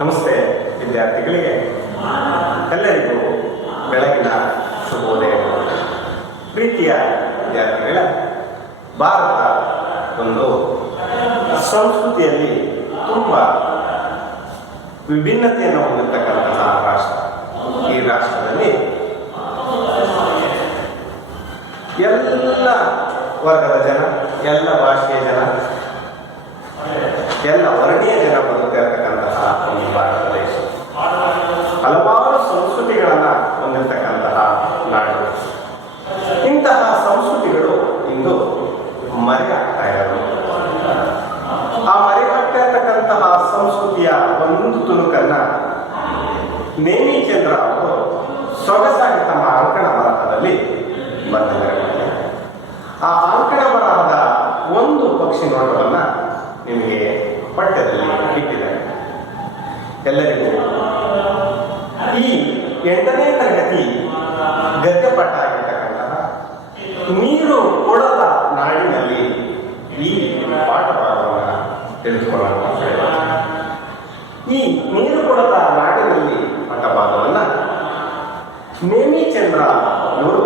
ನಮಸ್ತೆ ವಿದ್ಯಾರ್ಥಿಗಳಿಗೆ ಎಲ್ಲರಿಗೂ ಬೆಳಗಿನ ಶುಭೋದಯ. ಪ್ರೀತಿಯ ವಿದ್ಯಾರ್ಥಿಗಳ ಭಾರತ ಒಂದು ಸಂಸ್ಕೃತಿಯಲ್ಲಿ ತುಂಬ ವಿಭಿನ್ನತೆಯನ್ನು ಹೊಂದಿರತಕ್ಕಂತಹ ರಾಷ್ಟ್ರ. ಈ ರಾಷ್ಟ್ರದಲ್ಲಿ ಎಲ್ಲ ವರ್ಗದ ಜನ, ಎಲ್ಲ ಭಾಷೆಯ ಜನ, ಎಲ್ಲ ವರ್ಗೀಯ ಜನ ಬದುಕ್ತಿರತಕ್ಕಂತಹ ಒಂದು ಭಾರತ ದೇಶ. ಹಲವಾರು ಸಂಸ್ಕೃತಿಗಳನ್ನು ಹೊಂದಿರತಕ್ಕಂತಹ ನಾಡು. ಇಂತಹ ಸಂಸ್ಕೃತಿಗಳು ಇಂದು ಮರೆಯಾಗ್ತಾ ಇರೋದು. ಆ ಮರೆಯಾಗ್ತಾ ಇರತಕ್ಕಂತಹ ಸಂಸ್ಕೃತಿಯ ಒಂದು ತುಣುಕನ್ನ ನೇಮಿಚಂದ್ರ ಅವರು ಸೊಗಸಾಗಿ ತಮ್ಮ ಅಂಕಣ ಬರಹದಲ್ಲಿ ಬಂದಿದ್ದಾರೆ. ಆ ಅಂಕಣ ಬರಹದ ಒಂದು ಪಕ್ಷಿ ನೋಟವನ್ನ ನಿಮಗೆ ಪಠ್ಯದಲ್ಲಿ ಇಟ್ಟಿದ್ದಾರೆ. ಎಲ್ಲರಿಗೂ ಈ 8ನೇ ತರಗತಿ ಗದ್ಯಪಾಠ ಆಗಿರ್ತಕ್ಕಂತಹ ನೀರು ಕೊಡದ ನಾಡಿನಲ್ಲಿ ಈ ಪಾಠಭಾಗವನ್ನು ತಿಳಿದುಕೊಳ್ಳೋಣ. ಈ ನೀರು ಕೊಡದ ನಾಡಿನಲ್ಲಿ ಪಾಠಭಾಗವನ್ನು ನೇಮಿಚಂದ್ರ ಇವರು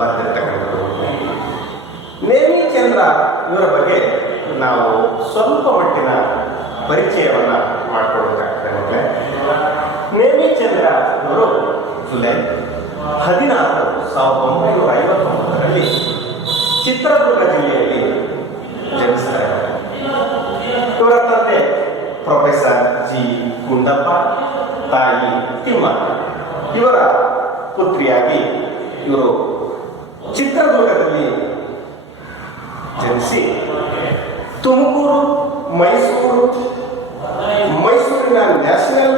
ಬರೆದಿರ್ತಕ್ಕಂಥದ್ದು. ನೇಮಿಚಂದ್ರ ಇವರ ಬಗ್ಗೆ ನಾವು ಸ್ವಲ್ಪ ಮಟ್ಟಿನ ಪರಿಚಯವನ್ನು ಮಾಡಿಕೊಳ್ಬೇಕಾಗ್ತದೆ. ನೇಮಿಚಂದ್ರ ಇವರು ಜುಲೈ 16, 1959ರಲ್ಲಿ ಚಿತ್ರದುರ್ಗ ಜಿಲ್ಲೆಯಲ್ಲಿ ಜನಿಸ್ತಾರೆ. ಇವರ ತಂದೆ ಪ್ರೊಫೆಸರ್ ಜಿ ಗುಂಡಪ್ಪ, ತಾಯಿ ತಿಮ್ಮಕ್ಕ. ಇವರ ಪುತ್ರಿಯಾಗಿ ಇವರು ಚಿತ್ರದುರ್ಗದಲ್ಲಿ ಜನಿಸಿ ತುಮಕೂರು, ಮೈಸೂರಿನ ನ್ಯಾಷನಲ್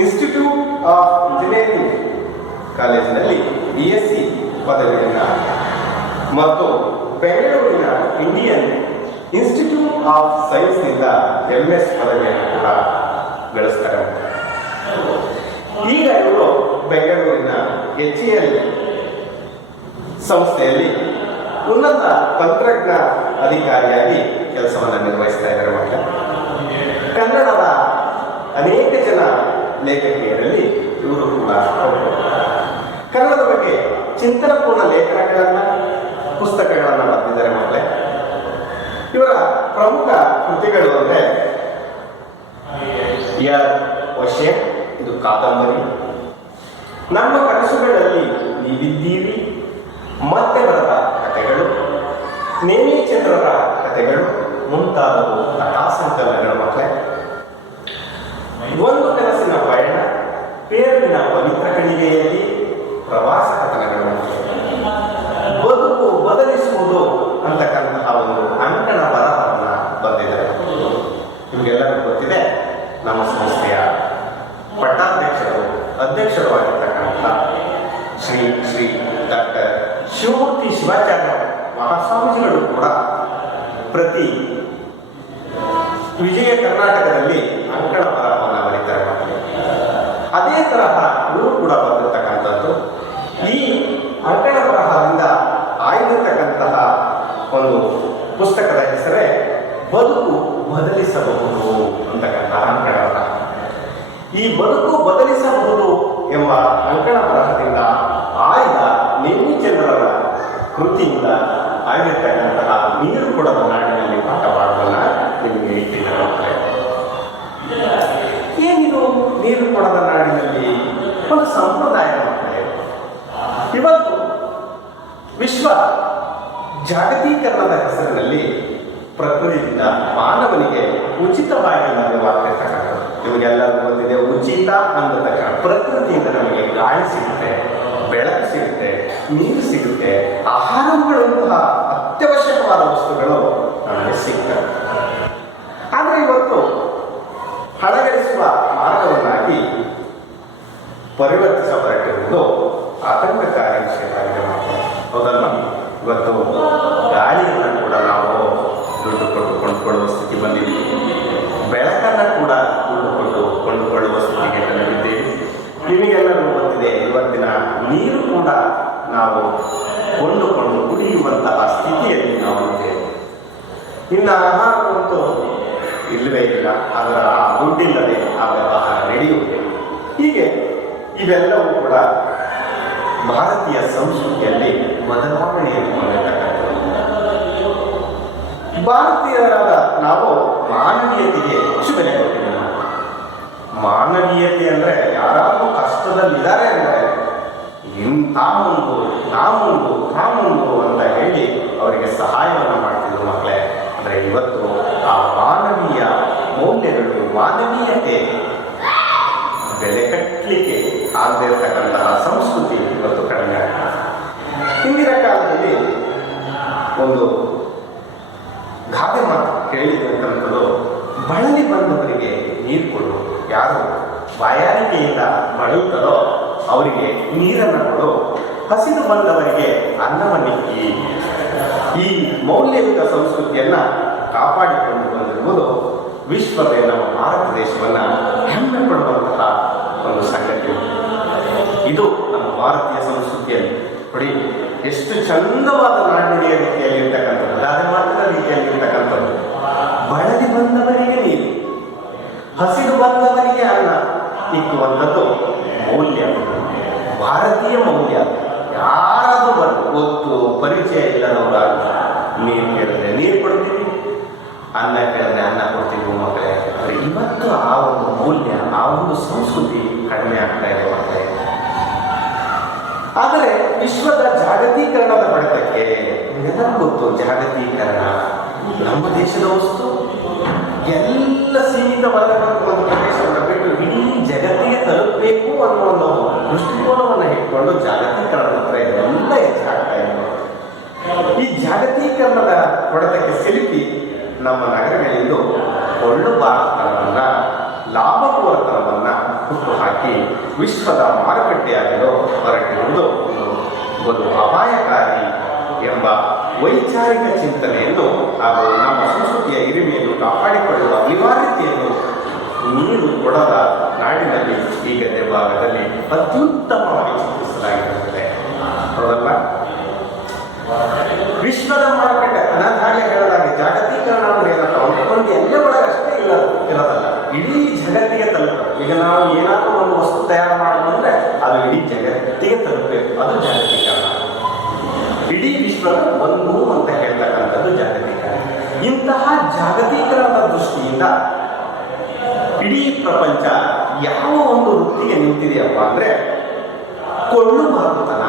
ಇನ್ಸ್ಟಿಟ್ಯೂಟ್ ಆಫ್ ಇಂಜಿನಿಯರಿಂಗ್ ಕಾಲೇಜಿನಲ್ಲಿ BSc ಪದವಿಯನ್ನು ಮತ್ತು ಬೆಂಗಳೂರಿನ ಇಂಡಿಯನ್ ಇನ್ಸ್ಟಿಟ್ಯೂಟ್ ಆಫ್ ಸೈನ್ಸ್ನಿಂದ MS ಪದವಿಯನ್ನು ಕೂಡ ಗಳಿಸ್ತಾರೆ. ಈಗ ಇವರು ಬೆಂಗಳೂರಿನ HAL ಸಂಸ್ಥೆಯಲ್ಲಿ ಉನ್ನತ ತಂತ್ರಜ್ಞ ಅಧಿಕಾರಿಯಾಗಿ ಕೆಲಸವನ್ನು ನಿರ್ವಹಿಸ್ತಾ ಇದ್ದಾರೆ. ಮತ್ತೆ ಕನ್ನಡದ ಅನೇಕ ಜನ ಲೇಖಕಿಯರಲ್ಲಿ ಇವರು ಕೂಡ ಕನ್ನಡದ ಬಗ್ಗೆ ಚಿಂತನಪೂರ್ಣ ಲೇಖನಗಳನ್ನು, ಪುಸ್ತಕಗಳನ್ನು ಬರೆದಿದ್ದಾರೆ. ಮಕ್ಕಳೇ, ಇವರ ಪ್ರಮುಖ ಕೃತಿಗಳು ಅಂದರೆ ವಶ್ಯ, ಇದು ಕಾದಂಬರಿ, ನಮ್ಮ ಕನಸುಗಳಲ್ಲಿ ನೀವಿದ್ದೀರಿ, ಮತ್ತೆ ಬರದ ಕಥೆಗಳು, ನೇಮಿಚಂದ್ರರ ಕಥೆಗಳು ಮುಂತಾದವು ಕಥಾ ಸಂಕಲನಗಳು. ಮಕ್ಕಳೇ, ಒಂದು ಕನಸಿನ ಪಯಣ, ಪೇರಿನ ಪವಿತ್ರ ಕಣಿವೆಯಲ್ಲಿ ಪ್ರವಾಸ ಕಥನಗಳು, ಬದುಕು ಬದಲಿಸುವುದು ಅಂತಕ್ಕಂತಹ ಒಂದು ಅಂಕಣ ಬರಹವನ್ನು ಬಂದಿದ್ದಾರೆ. ನಿಮಗೆಲ್ಲರಿಗೂ ಗೊತ್ತಿದೆ, ನಮ್ಮ ಸಂಸ್ಥೆಯ ಅಧ್ಯಕ್ಷರು ಆಗಿರ್ತಕ್ಕಂಥ ಶ್ರೀ ಡಾಕ್ಟರ್ ಶಿವಮೂರ್ತಿ ಶಿವಾಚಾರ್ಯ ಮಹಾಸ್ವಾಮೀಜಿಗಳು ಕೂಡ ಪ್ರತಿ ವಿಜಯ ಕರ್ನಾಟಕದಲ್ಲಿ ಅಂಕಣ ಬರಹವನ್ನು ಬರೀತಾರೆ. ಅದೇ ತರಹ ಇವರು ಕೂಡ ಬಂದಿರತಕ್ಕಂಥದ್ದು. ಈ ಅಂಕಣ ಬರಹದಿಂದ ಆಯ್ದಿರ್ತಕ್ಕಂತಹ ಒಂದು ಪುಸ್ತಕದ ಹೆಸರೇ ಬದುಕು ಬದಲಿಸಬಹುದು ಅಂತಕ್ಕಂತಹ ಅಂಕಣ ಬರಹ. ಈ ಬದುಕು ಬದಲಿಸಬಹುದು ಎಂಬ ಅಂಕಣ ಬರಹದಿಂದ ಆಯ್ದ ನೇಮಿಚಂದ್ರರ ಕೃತಿಯಿಂದ ಆಗಿರ್ತಕ್ಕಂತಹ ನೀರು ಕೊಡದ ನಾಡಿನಲ್ಲಿ ಪಾಠಭಾಗವನ್ನು ನಿಮಗೆ ಇಟ್ಟಿದ್ದಾರೆ. ಏನಿದು ನೀರು ಕೊಡದ ನಾಡಿನಲ್ಲಿ? ಒಂದು ಸಂಪ್ರದಾಯ. ಇವತ್ತು ವಿಶ್ವ ಜಾಗತೀಕರಣದ ಹೆಸರಿನಲ್ಲಿ ಪ್ರಕೃತಿಯಿಂದ ಮಾನವನಿಗೆ ಉಚಿತವಾಗಿ ಲಭ್ಯವಾಗ್ತಿರ್ತಕ್ಕಂಥದ್ದು. ಇವಾಗೆಲ್ಲರಿಗೂ ಗೊತ್ತಿದೆ, ಉಚಿತ ಅಂದ ತಕ್ಷಣ ಪ್ರಕೃತಿಯಿಂದ ನಮಗೆ ಗಾಳಿ ಸಿಗುತ್ತೆ, ಬೆಳಕು ಸಿಗುತ್ತೆ, ನೀರು ಸಿಗುತ್ತೆ, ಆಹಾರಗಳಂತಹ ಅತ್ಯವಶ್ಯಕವಾದ ವಸ್ತುಗಳು ನಮಗೆ ಸಿಗ್ತವೆ. ಆದರೆ ಇವತ್ತು ಹಣಗಳಿಸುವ ಮಾರ್ಗವನ್ನಾಗಿ ಪರಿವರ್ತಿಸಲ್ಪಟ್ಟಿರುವುದು ಆತಂಕಕಾರಿ ವಿಷಯವಾಗಿದೆ. ಹೌದಲ್ಲ? ಇವತ್ತು ಗಾಳಿಯನ್ನು ಕೂಡ ನಾವು ದುಡ್ಡು ಕೊಟ್ಟು ಕೊಂಡುಕೊಳ್ಳುವ ಸ್ಥಿತಿ ಬಂದಿದ್ದೀವಿ. ಬೆಳಕನ್ನು ಕೂಡ ದುಡ್ಡು ಕೊಟ್ಟು ಕೊಂಡುಕೊಳ್ಳುವ ಸ್ಥಿತಿಗೆ ತಂದಿದ್ದೀವಿ. ನಿಮಗೆಲ್ಲರೂ ಗೊತ್ತಿದೆ, ಇವತ್ತಿನ ನೀರು ಕೂಡ ನಾವು ಕೊಂಡುಕೊಂಡು ಕುಡಿಯುವಂತಹ ಸ್ಥಿತಿಯಲ್ಲಿ ನಾವು ಇದ್ದೇವೆ. ಇನ್ನು ಆಹಾರವಂತೂ ಇಲ್ಲವೇ ಇಲ್ಲ. ಅದರ ದುಡ್ಡು ದುಡ್ಡಿಲ್ಲದೆ ಆ ವ್ಯವಹಾರ ನಡೆಯುತ್ತೆ. ಹೀಗೆ ಇವೆಲ್ಲವೂ ಕೂಡ ಭಾರತೀಯ ಸಂಸ್ಕೃತಿಯಲ್ಲಿ ಬದಲಾವಣೆಯನ್ನು ಹೊಂದಿರತಕ್ಕಂಥದ್ದು. ಭಾರತೀಯರಾದ ನಾವು ಮಾನವೀಯತೆಗೆ ಹೆಚ್ಚು ಬೆಲೆ ಕೊಟ್ಟಿದ್ದೇವೆ. ಮಾನವೀಯತೆ ಅಂದರೆ ಯಾರಾದರೂ ಕಷ್ಟದಲ್ಲಿದ್ದಾರೆ ಅಂದರೆ ತಾಮುಂದು ಅಂತ ಹೇಳಿ ಅವರಿಗೆ ಸಹಾಯವನ್ನು ಮಾಡ್ತಿದ್ರು ಮಕ್ಕಳೇ. ಅಂದರೆ ಇವತ್ತು ಆ ಮಾನವೀಯ ಮೌಲ್ಯಗಳು, ಮಾನವೀಯತೆ ಬೆಲೆ ಕಟ್ಟಲಿಕ್ಕೆ ಆಗದೇ ಇರತಕ್ಕಂತಹ ಸಂಸ್ಕೃತಿ ಇವತ್ತು ಕಡಿಮೆ ಆಗ್ತದೆ. ಹಿಂದಿನ ಕಾಲದಲ್ಲಿ ಒಂದು ಗಾದೆ ಮಾತು ಕೇಳಿದಂಥದ್ದು, ಬಳಲಿ ಬಂದವರಿಗೆ ನೀರು ಕೊಡು, ಯಾರು ಬಾಯಾರಿಕೆಯಿಂದ ಬಳಲ್ತಾರೋ ಅವರಿಗೆ ನೀರನ್ನು ಕೊಡು, ಹಸಿದು ಬಂದವರಿಗೆ ಅನ್ನವನ್ನಿಕ್ಕಿ. ಈ ಮೌಲ್ಯಯುತ ಸಂಸ್ಕೃತಿಯನ್ನು ಕಾಪಾಡಿಕೊಂಡು ಬಂದಿರುವುದು ವಿಶ್ವದ ನಮ್ಮ ಭಾರತ ದೇಶವನ್ನು ಹೆಮ್ಮೆ ಪಡುವಂತಹ ಒಂದು ಸಂಗತಿ. ಇದು ನಮ್ಮ ಭಾರತೀಯ ಸಂಸ್ಕೃತಿಯಲ್ಲಿ ನೋಡಿ ಎಷ್ಟು ಚಂದವಾದ ನಾಣ್ಣುಡಿಯ ರೀತಿಯಲ್ಲಿ ಇರ್ತಕ್ಕಂಥದ್ದು, ಗಾದೆ ಮಾತಿನ ರೀತಿಯಲ್ಲಿ ಇರ್ತಕ್ಕಂಥದ್ದು. ಬಳಲಿ ಬಂದವರಿಗೆ ನೀರು, ಹಸಿದು ಬಂದವರಿಗೆ ಅನ್ನ ಇಕ್ಕುವಂಥದ್ದು ಮೌಲ್ಯ, ಭಾರತೀಯ ಮೌಲ್ಯ. ಯಾರಾದರೂ ಬಂದು ಗೊತ್ತು ಪರಿಚಯ ಇಲ್ಲದವರಾಗ ನೀರು ಕೇಳಿದ್ರೆ ನೀರು ಕೊಡ್ತೀವಿ, ಅನ್ನ ಕೇಳಿದ್ರೆ ಅನ್ನ ಕೊಡ್ತೀವಿ ಮಕ್ಕಳೇ. ಆದರೆ ಇವತ್ತು ಆ ಒಂದು ಮೌಲ್ಯ, ಆ ಒಂದು ಸಂಸ್ಕೃತಿ ಕಡಿಮೆ ಆಗ್ತಾ ಇದೆ ಮಕ್ಕಳೇ. ಆದರೆ ವಿಶ್ವದ ಜಾಗತೀಕರಣದ ಬಡತಕ್ಕೆ ನಿಮಗೆಲ್ಲ ಗೊತ್ತು, ಜಾಗತೀಕರಣ ನಮ್ಮ ದೇಶದ ವಸ್ತು ಎಲ್ಲ ಸೀಮಿತವಾದ ಒಂದು ಪ್ರದೇಶವನ್ನು ಬಿಟ್ಟು ಇಡೀ ಜಗತ್ತಿಗೆ ತಲುಪಬೇಕು ಅನ್ನೋ ಒಂದು ದೃಷ್ಟಿಕೋನವನ್ನು ಇಟ್ಕೊಂಡು ಜಾಗತೀಕರಣದ ಹತ್ರ ಎಲ್ಲ ಹೆಚ್ಚಾಗ್ತಾ ಇದೆ. ಈ ಜಾಗತೀಕರಣದ ಹೊಡೆತಕ್ಕೆ ಸಿಲುಕಿ ನಮ್ಮ ನಗರಗಳಿಂದ ಒಳ್ಳು ಭಾರತವನ್ನ, ಲಾಭಕೋರತನವನ್ನ ಹುಟ್ಟುಹಾಕಿ ವಿಶ್ವದ ಮಾರುಕಟ್ಟೆಯಾಗಲು ಹೊರಟಿರುವುದು ಒಂದು ಅಪಾಯಕಾರಿ ಎಂಬ ವೈಚಾರಿಕ ಚಿಂತನೆಯನ್ನು ಹಾಗೂ ನಮ್ಮ ಸಂಸ್ಕೃತಿಯ ಹಿರಿಮೆಯನ್ನು ಕಾಪಾಡಿಕೊಳ್ಳುವ ಅನಿವಾರ್ಯತೆಯನ್ನು ನೀರು ಕೊಡದ ನಾಡಿನಲ್ಲಿ ಈ ಗದ್ದೆ ಭಾಗದಲ್ಲಿ ಅತ್ಯುತ್ತಮವಾಗಿ ಚಿತ್ರಿಸಲಾಗಿರುತ್ತದೆ. ಹೌದಲ್ಲ? ವಿಶ್ವದ ಮಾರುಕಟ್ಟೆ ನಾನು ಹಾಗೆ ಹೇಳಿದಾಗ ಜಾಗತೀಕರಣ ಅಂದ್ರೆ ಏನಪ್ಪ, ಒಂದು ಎಲ್ಲೇ ಒಳಗೆ ಅಷ್ಟೇ ಇರೋದಲ್ಲ, ಇಡೀ ಜಗತ್ತಿಗೆ ತಲುಪ. ಈಗ ನಾವು ಏನಾದರೂ ಒಂದು ವಸ್ತು ತಯಾರು ಮಾಡೋದಂದ್ರೆ ಅದು ಇಡೀ ಜಗತ್ತಿಗೆ ತಲುಪಬೇಕು, ಅದು ಜಾಗತೀಕರಣ. ಇಡೀ ವಿಶ್ವದ ಒಂದು ಅಂತ ಹೇಳ್ತಕ್ಕಂಥದ್ದು ಜಾಗತೀಕರಣ. ಇಂತಹ ಜಾಗತೀಕರಣದ ದೃಷ್ಟಿಯಿಂದ ಇಡೀ ಪ್ರಪಂಚ ಯಾವ ಒಂದು ವೃತ್ತಿಗೆ ನಿಂತಿದೆಯಪ್ಪ ಅಂದ್ರೆ ಕೊಳ್ಳುಬಾರತನ,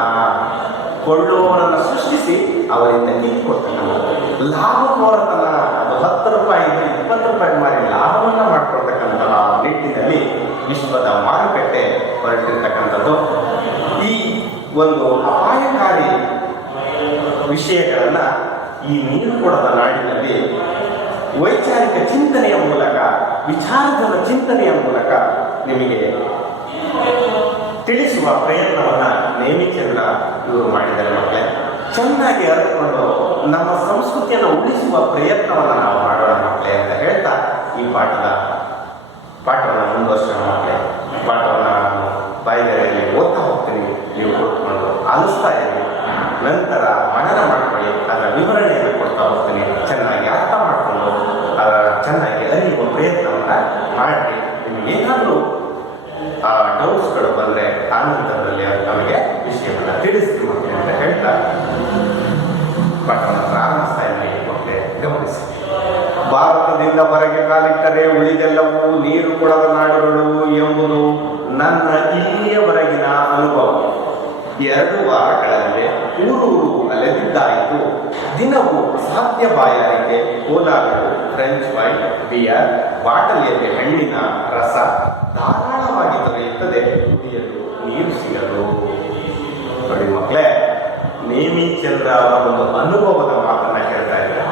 ಕೊಳ್ಳುವವರನ್ನು ಸೃಷ್ಟಿಸಿ ಅವರಿಂದ ಕಿತ್ತುಕೊಡ್ತಕ್ಕಂಥದ್ದು. ಲಾಭಕೋರತನ, ಅದು 10 ರೂಪಾಯಿ 20 ರೂಪಾಯಿ ಮಾರಿ ಲಾಭವನ್ನು ಮಾಡಿಕೊಳ್ತಕ್ಕಂತಹ ನಿಟ್ಟಿನಲ್ಲಿ ವಿಶ್ವದ ಮಾರುಕಟ್ಟೆ ಹೊರಟಿರ್ತಕ್ಕಂಥದ್ದು. ಈ ಒಂದು ಅಪಾಯಕಾರಿ ವಿಷಯಗಳನ್ನು ಈ ನೀರು ಕೊಡದ ನಾಡಿನಲ್ಲಿ ವೈಚಾರಿಕ ಚಿಂತನೆಯ ಮೂಲಕ, ವಿಚಾರದ ಚಿಂತನೆಯ ಮೂಲಕ ನಿಮಗೆ ತಿಳಿಸುವ ಪ್ರಯತ್ನವನ್ನು ನೇಮಿಚಂದ್ರ ಇವರು ಮಾಡಿದ್ದಾರೆ ಮಕ್ಕಳೇ. ಚೆನ್ನಾಗಿ ಅರ್ಥಕೊಂಡು ನಮ್ಮ ಸಂಸ್ಕೃತಿಯನ್ನು ಉಳಿಸುವ ಪ್ರಯತ್ನವನ್ನು ನಾವು ಮಾಡೋಣ ಮಕ್ಕಳೇ ಅಂತ ಹೇಳ್ತಾ ಈ ಪಾಠವನ್ನು ಮುಂದುವರ್ಸೋಣ ಮಕ್ಕಳೇ. ಪಾಠವನ್ನು ನಾನು ಬಾಯಿದೆಯಲ್ಲಿ ಓದ್ತಾ ಹೋಗ್ತೀನಿ, ನೀವು ಕೂತ್ಕೊಂಡು ಆಲಿಸ್ತಾ ಇರಿ. ನಂತರ ಮನನ ಮಾಡ್ಕೊಳ್ಳಿ, ಅದರ ವಿವರಣೆಯನ್ನು ಕೊಡ್ತಾ ಹೋಗ್ತೀನಿ. ಚೆನ್ನಾಗಿ ಅರ್ಥ ಮಾಡಿಕೊಂಡು ಅದರ ಚೆನ್ನಾಗಿ ಅರಿಯುವ ಪ್ರಯತ್ನವನ್ನು ಮಾಡಿ. ನಿಮಗೆ ಏನಾದರೂ ಆ ಡೌಟ್ಸ್ಗಳು ಬಂದರೆ ಆ ನಂತರದಲ್ಲಿ ನಮಗೆ ವಿಷಯವನ್ನು ತಿಳಿಸ್ತೀವಿ ಅಂತ ಹೇಳ್ತಾ ಪಾಠವನ್ನು ಪ್ರಾರಂಭಿಸ್ತಾ ಇದ್ದೀನಿ ಮಕ್ಕಳೇ. ಗಮನಿಸಿ. ಭಾರತದಿಂದ ಹೊರಗೆ ಕಾಲಿಟ್ಟರೆ ಉಳಿದೆಲ್ಲವೂ ನೀರು ಕೊಡದ ನಾಡುಗಳು ಎಂಬುದು ನನ್ನ ಇಲ್ಲಿಯವರೆಗಿನ ಅನುಭವ. 2 ವಾರಗಳಲ್ಲಿ ಊರೂರು ಅಲೆದಿದ್ದಾಯಿತು. ದಿನವೂ ಸಾಧ್ಯ ಬಾಯಾರಿಕೆ, ಕೋಲಾಗಳು, ಫ್ರೆಂಚ್ ವೈನ್, ಬಿಯರ್, ಬಾಟಲಿಯಲ್ಲಿ ಹಣ್ಣಿನ ರಸ ಧಾರಾಳವಾಗಿ ದೊರೆಯುತ್ತದೆ, ಕುಡಿಯಲು ನೀರು ಸಿಗಲು. ನೋಡಿ ಮಕ್ಕಳೇ, ನೇಮಿಚಂದ್ರ ಅವರ ಒಂದು ಅನುಭವದ ಮಾತನ್ನ ಹೇಳ್ತಾ ಇದ್ದಾರೆ.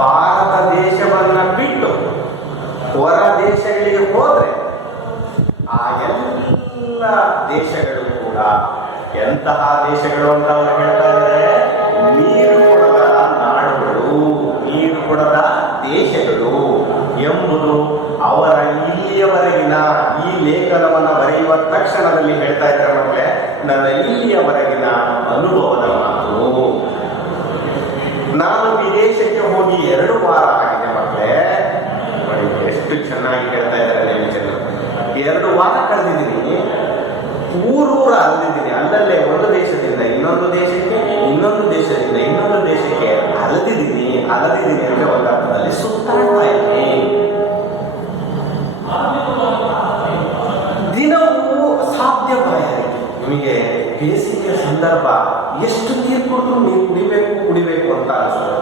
ಭಾರತ ದೇಶವನ್ನ ಬಿಟ್ಟು ಹೊರ ದೇಶಗಳಿಗೆ ಹೋದ್ರೆ ಆ ಎಲ್ಲ ದೇಶಗಳು ಕೂಡ ಎಂತಹ ದೇಶಗಳು ಅಂತ ಅವರು ಹೇಳ್ತಾ ಇದ್ದಾರೆ, ನೀರು ಕೊಡದ ನಾಡುಗಳು, ನೀರು ಕೊಡದ ದೇಶಗಳು ಎಂಬುದು ಅವರ ಇಲ್ಲಿಯವರೆಗಿನ ಈ ಲೇಖನವನ್ನು ಬರೆಯುವ ತಕ್ಷಣದಲ್ಲಿ ಹೇಳ್ತಾ ಇದ್ದಾರೆ ಮಕ್ಕಳೇ, ನನ್ನ ಇಲ್ಲಿಯವರೆಗಿನ ಅನುಭವದ ಮಾತು. ನಾನು ವಿದೇಶಕ್ಕೆ ಹೋಗಿ 2 ವಾರ ಆಗಿದೆ ಮಕ್ಕಳೇ. ನೋಡಿ ಎಷ್ಟು ಚೆನ್ನಾಗಿ ಹೇಳ್ತಾ ಇದ್ದಾರೆ ನೇಮಿಚಂದ್ರ. 2 ವಾರ ಕಳೆದಿದ್ದೀನಿ, ಊರೂರ ಅಲ್ದಿದ್ದೀನಿ. ಅಲ್ಲಲ್ಲೇ ಒಂದು ದೇಶದಿಂದ ಇನ್ನೊಂದು ದೇಶಕ್ಕೆ, ಇನ್ನೊಂದು ದೇಶದಿಂದ ಇನ್ನೊಂದು ದೇಶಕ್ಕೆ ಅಲದಿದ್ದೀನಿ ಅಂದ್ರೆ ಒಂದು ಅರ್ಥದಲ್ಲಿ ಸುತ್ತಾಡ್ತಾ ಇದ್ದೀನಿ. ದಿನವೂ ಸಾಧ್ಯ ಬಾಯಾರಿಕೆ. ನಿಮಗೆ ಬೇಸಿಗೆ ಸಂದರ್ಭ ಎಷ್ಟು ನೀರು ಕೊಟ್ಟರು ನೀರು ಕುಡಿಬೇಕು ಅಂತ ಅನಿಸ್ತದೆ.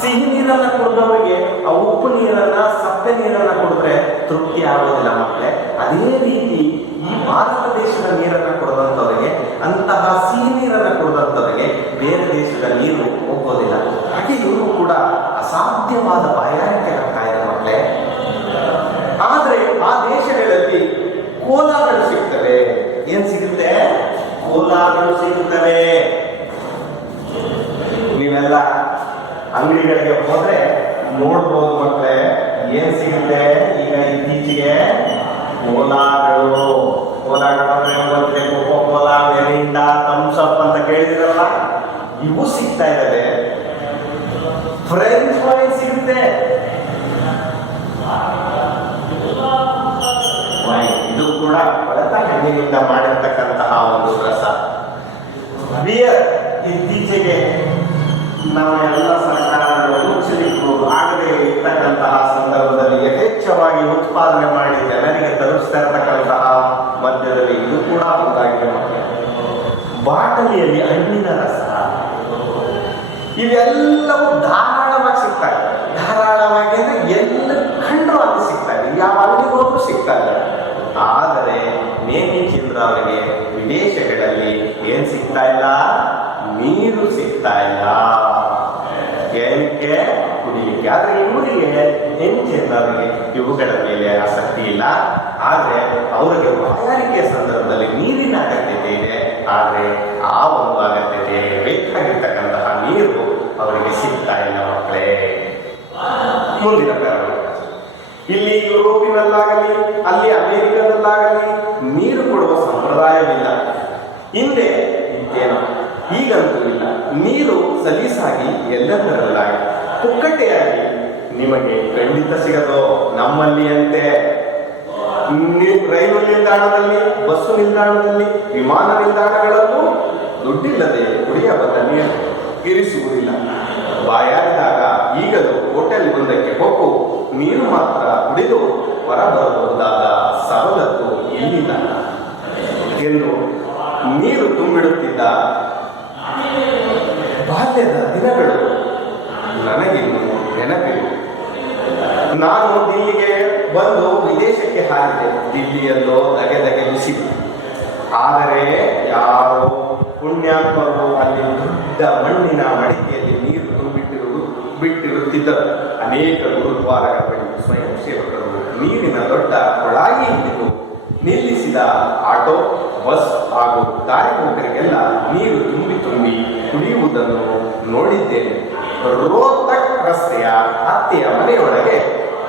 ಸಿಹಿ ನೀರನ್ನ ಕುಡಿದವರಿಗೆ ಆ ಉಪ್ಪು ನೀರನ್ನ, ಸಪ್ಪೆ ನೀರನ್ನ ಕುಡಿದ್ರೆ ತೃಪ್ತಿ ಆಗೋದಿಲ್ಲ ಮಕ್ಕಳೇ. ಅದೇ ರೀತಿ ಈ ಭಾರತ ದೇಶದ ನೀರನ್ನ ಕುಡಿದಂಥವರಿಗೆ, ಅಂತಹ ಸಿಹಿ ನೀರನ್ನ ಕುಡಿದಂಥವರಿಗೆ ಬೇರೆ ದೇಶದ ನೀರು ಹೋಗೋದಿಲ್ಲ. ಹಾಗೆ ಇವರು ಕೂಡ ಅಸಾಧ್ಯವಾದ ಬಾಯಾರಿಕೆ ಆಗ್ತಾ ಇದೆ ಮಕ್ಕಳೇ. ಆದ್ರೆ ಆ ದೇಶಗಳಲ್ಲಿ ಕೋಲಾಗಳು ಸಿಗ್ತವೆ. ಏನ್ ಸಿಗುತ್ತೆ? ಕೋಲಾಗಳು ಸಿಗುತ್ತವೆ. ನೀವೆಲ್ಲ ಅಂಗಡಿಗಳಿಗೆ ಹೋದ್ರೆ ನೋಡ್ಬೋದು ಮಕ್ಕಳೇ, ಏನ್ ಸಿಗುತ್ತೆ ಈಗ ಇತ್ತೀಚೆಗೆ? ಕೋಲಾಗಳು ಅಂದ್ರೆ ಕೋಕೋ ಕೋಲಾ, ಮೆರಿಂಡಾ, ಥಮ್ಸ್ ಅಪ್ ಅಂತ ಕೇಳಿದಿರಲ್ಲ, ಇವು ಸಿಗ್ತಾ ಇದ್ದಾವೆ. ಫ್ರೆಂಚ್ ವೈನ್ ಸಿಗುತ್ತೆ. ಇದು ಕೂಡ ಕೊಳೆತ ಹಣ್ಣಿನಿಂದ ಮಾಡಿರ್ತಕ್ಕಂತಹ ಒಂದು ರಸ. ಬಿಯರ್ ಇತ್ತೀಚೆಗೆ ನಾವೆಲ್ಲ ಸರ್ಕಾರಗಳು ಮುಚ್ಚಲಿಕ್ಕೂ ಆಗದೆ ಇರ್ತಕ್ಕಂತಹ ಸಂದರ್ಭದಲ್ಲಿ ಯಥೇಚ್ಛವಾಗಿ ಉತ್ಪಾದನೆ ಮಾಡಿ ಜನರಿಗೆ ತಲುಪಿಸ್ತಾ ಇರತಕ್ಕಂತಹ ಮಧ್ಯದಲ್ಲಿ ಇದು ಕೂಡ ಒಂದಾಗಿದೆ. ಬಾಟಲಿಯಲ್ಲಿ ಹಣ್ಣಿನ ರಸ, ಇವೆಲ್ಲವೂ ಧಾರಾಳವಾಗಿ ಸಿಗ್ತಾರೆ. ಧಾರಾಳವಾಗಿ ಅಂದ್ರೆ ಎಲ್ಲ ಕಂಡ್ರು ಅಲ್ಲಿ ಸಿಗ್ತಾರೆ, ಯಾವ ಅಂಗಡಿಗೆ ಹೋದ್ರೂ ಸಿಗ್ತಾರೆ. ಆದರೆ ನೇಮಿಚಂದ್ರ ಅವರಿಗೆ ವಿದೇಶಗಳಲ್ಲಿ ಏನ್ ಸಿಗ್ತಾ ಇಲ್ಲ? ನೀರು ಸಿಗ್ತಾ ಇಲ್ಲ. ಏನಕ್ಕೆ? ಕುಡಿಲಿಕ್ಕೆ. ಆದ್ರೆ ಇವರಿಗೆ ನೇಮಿಚಂದ್ರ ಅವರಿಗೆ ಇವುಗಳ ಮೇಲೆ ಆಸಕ್ತಿ ಇಲ್ಲ. ಆದ್ರೆ ಅವರಿಗೆ ಬಾಯಾರಿಕೆ ಸಂದರ್ಭದಲ್ಲಿ ನೀರಿನ ಅಗತ್ಯತೆ ಇದೆ. ಆದ್ರೆ ಆ ಒಂದು ಅಗತ್ಯತೆ ಬೇಕಾಗಿರ್ತಕ್ಕಂತಹ ನೀರು ಅವರಿಗೆ ಸಿಗ್ತಾ ಇಲ್ಲ ಮಕ್ಕಳೇ. ಮುಂದಿನ ಪ್ಯಾರಾಗ್ರಾಫ್. ಇಲ್ಲಿ ಯುರೋಪಿನಲ್ಲಾಗಲಿ ಅಲ್ಲಿ ಅಮೆರಿಕದಲ್ಲಾಗಲಿ ನೀರು ಕೊಡುವ ಸಂಪ್ರದಾಯವಿಲ್ಲ. ಹಿಂದೆ ಇದ್ದೇನೋ, ಈಗಂತೂ ಇಲ್ಲ. ನೀರು ಸಲೀಸಾಗಿ ಎಲ್ಲದರಲ್ಲಾಗಿ ಪುಕ್ಕಟೆಯಾಗಿ ನಿಮಗೆ ಖಂಡಿತ ಸಿಗದು. ನಮ್ಮಲ್ಲಿ ಅಂತೆ ರೈಲು ನಿಲ್ದಾಣದಲ್ಲಿ, ಬಸ್ಸು ನಿಲ್ದಾಣದಲ್ಲಿ, ವಿಮಾನ ನಿಲ್ದಾಣಗಳಲ್ಲೂ ದುಡ್ಡಿಲ್ಲದೆ ಕುಡಿಯಬಲ್ಲ ನೀರು ಇರಿಸುವುದಿಲ್ಲ. ಬಾಯಾರಿದಾಗ ಈಗಲೂ ಹೋಟೆಲ್ ಒಂದಕ್ಕೆ ಹೋಗು, ನೀರು ಮಾತ್ರ ಕುಡಿದು ಹೊರಬರಬಹುದಾದ ಸವಲತ್ತು ಇಲ್ಲಿಲ್ಲ ಎಂದು ನೀರು ತುಂಬಿಡುತ್ತಿದ್ದ ಬಾಲ್ಯದ ದಿನಗಳು ನನಗಿನ್ನು ನೆನಪಿವೆ. ನಾನು ದಿಲ್ಲಿಗೆ ಬಂದು ವಿದೇಶಕ್ಕೆ ಹಾರಿದೆ. ದಿಲ್ಲಿಯಲ್ಲೋ ದಗೆ ಬಿಸಿ. ಆದರೆ ಯಾರೋ ಪುಣ್ಯಾತ್ಮರು ಅಲ್ಲಿ ದೊಡ್ಡ ಮಣ್ಣಿನ ಮಡಿಕೆಯಲ್ಲಿ ನೀರು ಬಿಟ್ಟಿರುತ್ತಿದ್ದರು. ಅನೇಕ ಗುರುದ್ವಾರಗಳ ಬಳಿ ಸ್ವಯಂ ಸೇವಕರು ನೀರಿನ ದೊಡ್ಡ ಕೊಳಾಯಿ ಹಿಡಿದು ನಿಲ್ಲಿಸಿದ ಆಟೋ, ಬಸ್ ಹಾಗೂ ದಾರಿ ಹೋಗರಿಗೆಲ್ಲ ನೀರು ತುಂಬಿ ಕುಡಿಯುವುದನ್ನು ನೋಡಿದ್ದೇನೆ. ರೋಹ್ತಕ್ ರಸ್ತೆಯ ಅತ್ತೆಯ ಮನೆಯೊಳಗೆ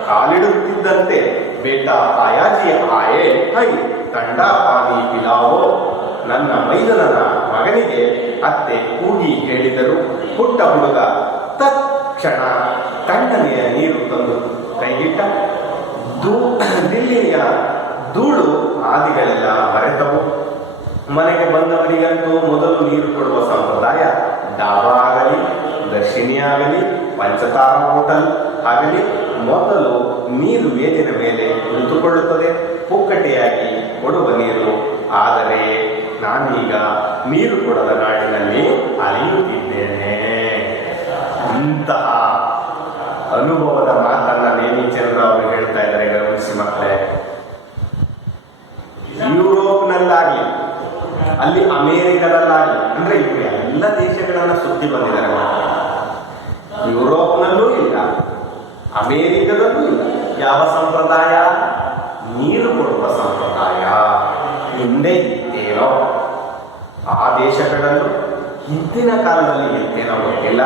ಕಾಲಿಡುತ್ತಿದ್ದಂತೆ ಬೇಟಾ ತಾಯಾಜಿ ಆಯೆ ಹೈ ತಂಡಾ ಪಾನಿ ಪಿಲಾವೋ, ನನ್ನ ಮೈದನನ ಮಗನಿಗೆ ಅತ್ತೆ ಕೂಗಿ ಹೇಳಿದರು. ಪುಟ್ಟ ಹುಡುಗ ತಕ್ಷಣ ತಣ್ಣನೆಯ ನೀರು ತಂದು ಕೈಗಿಟ್ಟ. ದಿಲ್ಲಿಯ ಧೂಳು ಆದಿಗಳೆಲ್ಲ ಮರೆತವು. ಮನೆಗೆ ಬಂದವರಿಗಂತೂ ಮೊದಲು ನೀರು ಕೊಡುವ ಸಂಪ್ರದಾಯ ಡಾಬಾ ಆಗಲಿ, ದರ್ಶಿನಿ ಆಗಲಿ, ಪಂಚತಾರ ಹೋಟೆಲ್ ಆಗಲಿ ಮೊದಲು ನೀರು ಮೇಜಿನ ಮೇಲೆ ನಿಂತುಕೊಳ್ಳುತ್ತದೆ, ಪುಕ್ಕಟೆಯಾಗಿ ಕೊಡುವ ನೀರು. ಆದರೆ ನಾನೀಗ ನೀರು ಕೊಡದ ನಾಡಿನಲ್ಲಿ ಅಲಿಯುತ್ತಿದ್ದೇನೆ. ಇಂತಹ ಅನುಭವದ ಮಾತನ್ನ ನೇಮಿಚಂದ್ರ ಅವರು ಹೇಳ್ತಾ ಇದ್ದಾರೆ. ಗಮನಿಸಿ ಮಕ್ಕಳೇ, ಯುರೋಪ್ನಲ್ಲಾಗಲಿ ಅಲ್ಲಿ ಅಮೇರಿಕದಲ್ಲಾಗಲಿ, ಅಂದ್ರೆ ಇವರು ಎಲ್ಲ ದೇಶಗಳನ್ನ ಸುತ್ತಿ ಬಂದಿದ್ದಾರೆ. ಯುರೋಪ್ನಲ್ಲೂ ಇಲ್ಲ, ಅಮೇರಿಕದಲ್ಲೂ ಇಲ್ಲ. ಯಾವ ಸಂಪ್ರದಾಯ? ನೀರು ಕೊಡುವ ಸಂಪ್ರದಾಯ. ಹಿಂದೆ ಇತ್ತೇನೋ ಆ ದೇಶಗಳಲ್ಲೂ, ಹಿಂದಿನ ಕಾಲದಲ್ಲಿ ಇತ್ತೇನೋ ಗೊತ್ತಿಲ್ಲ.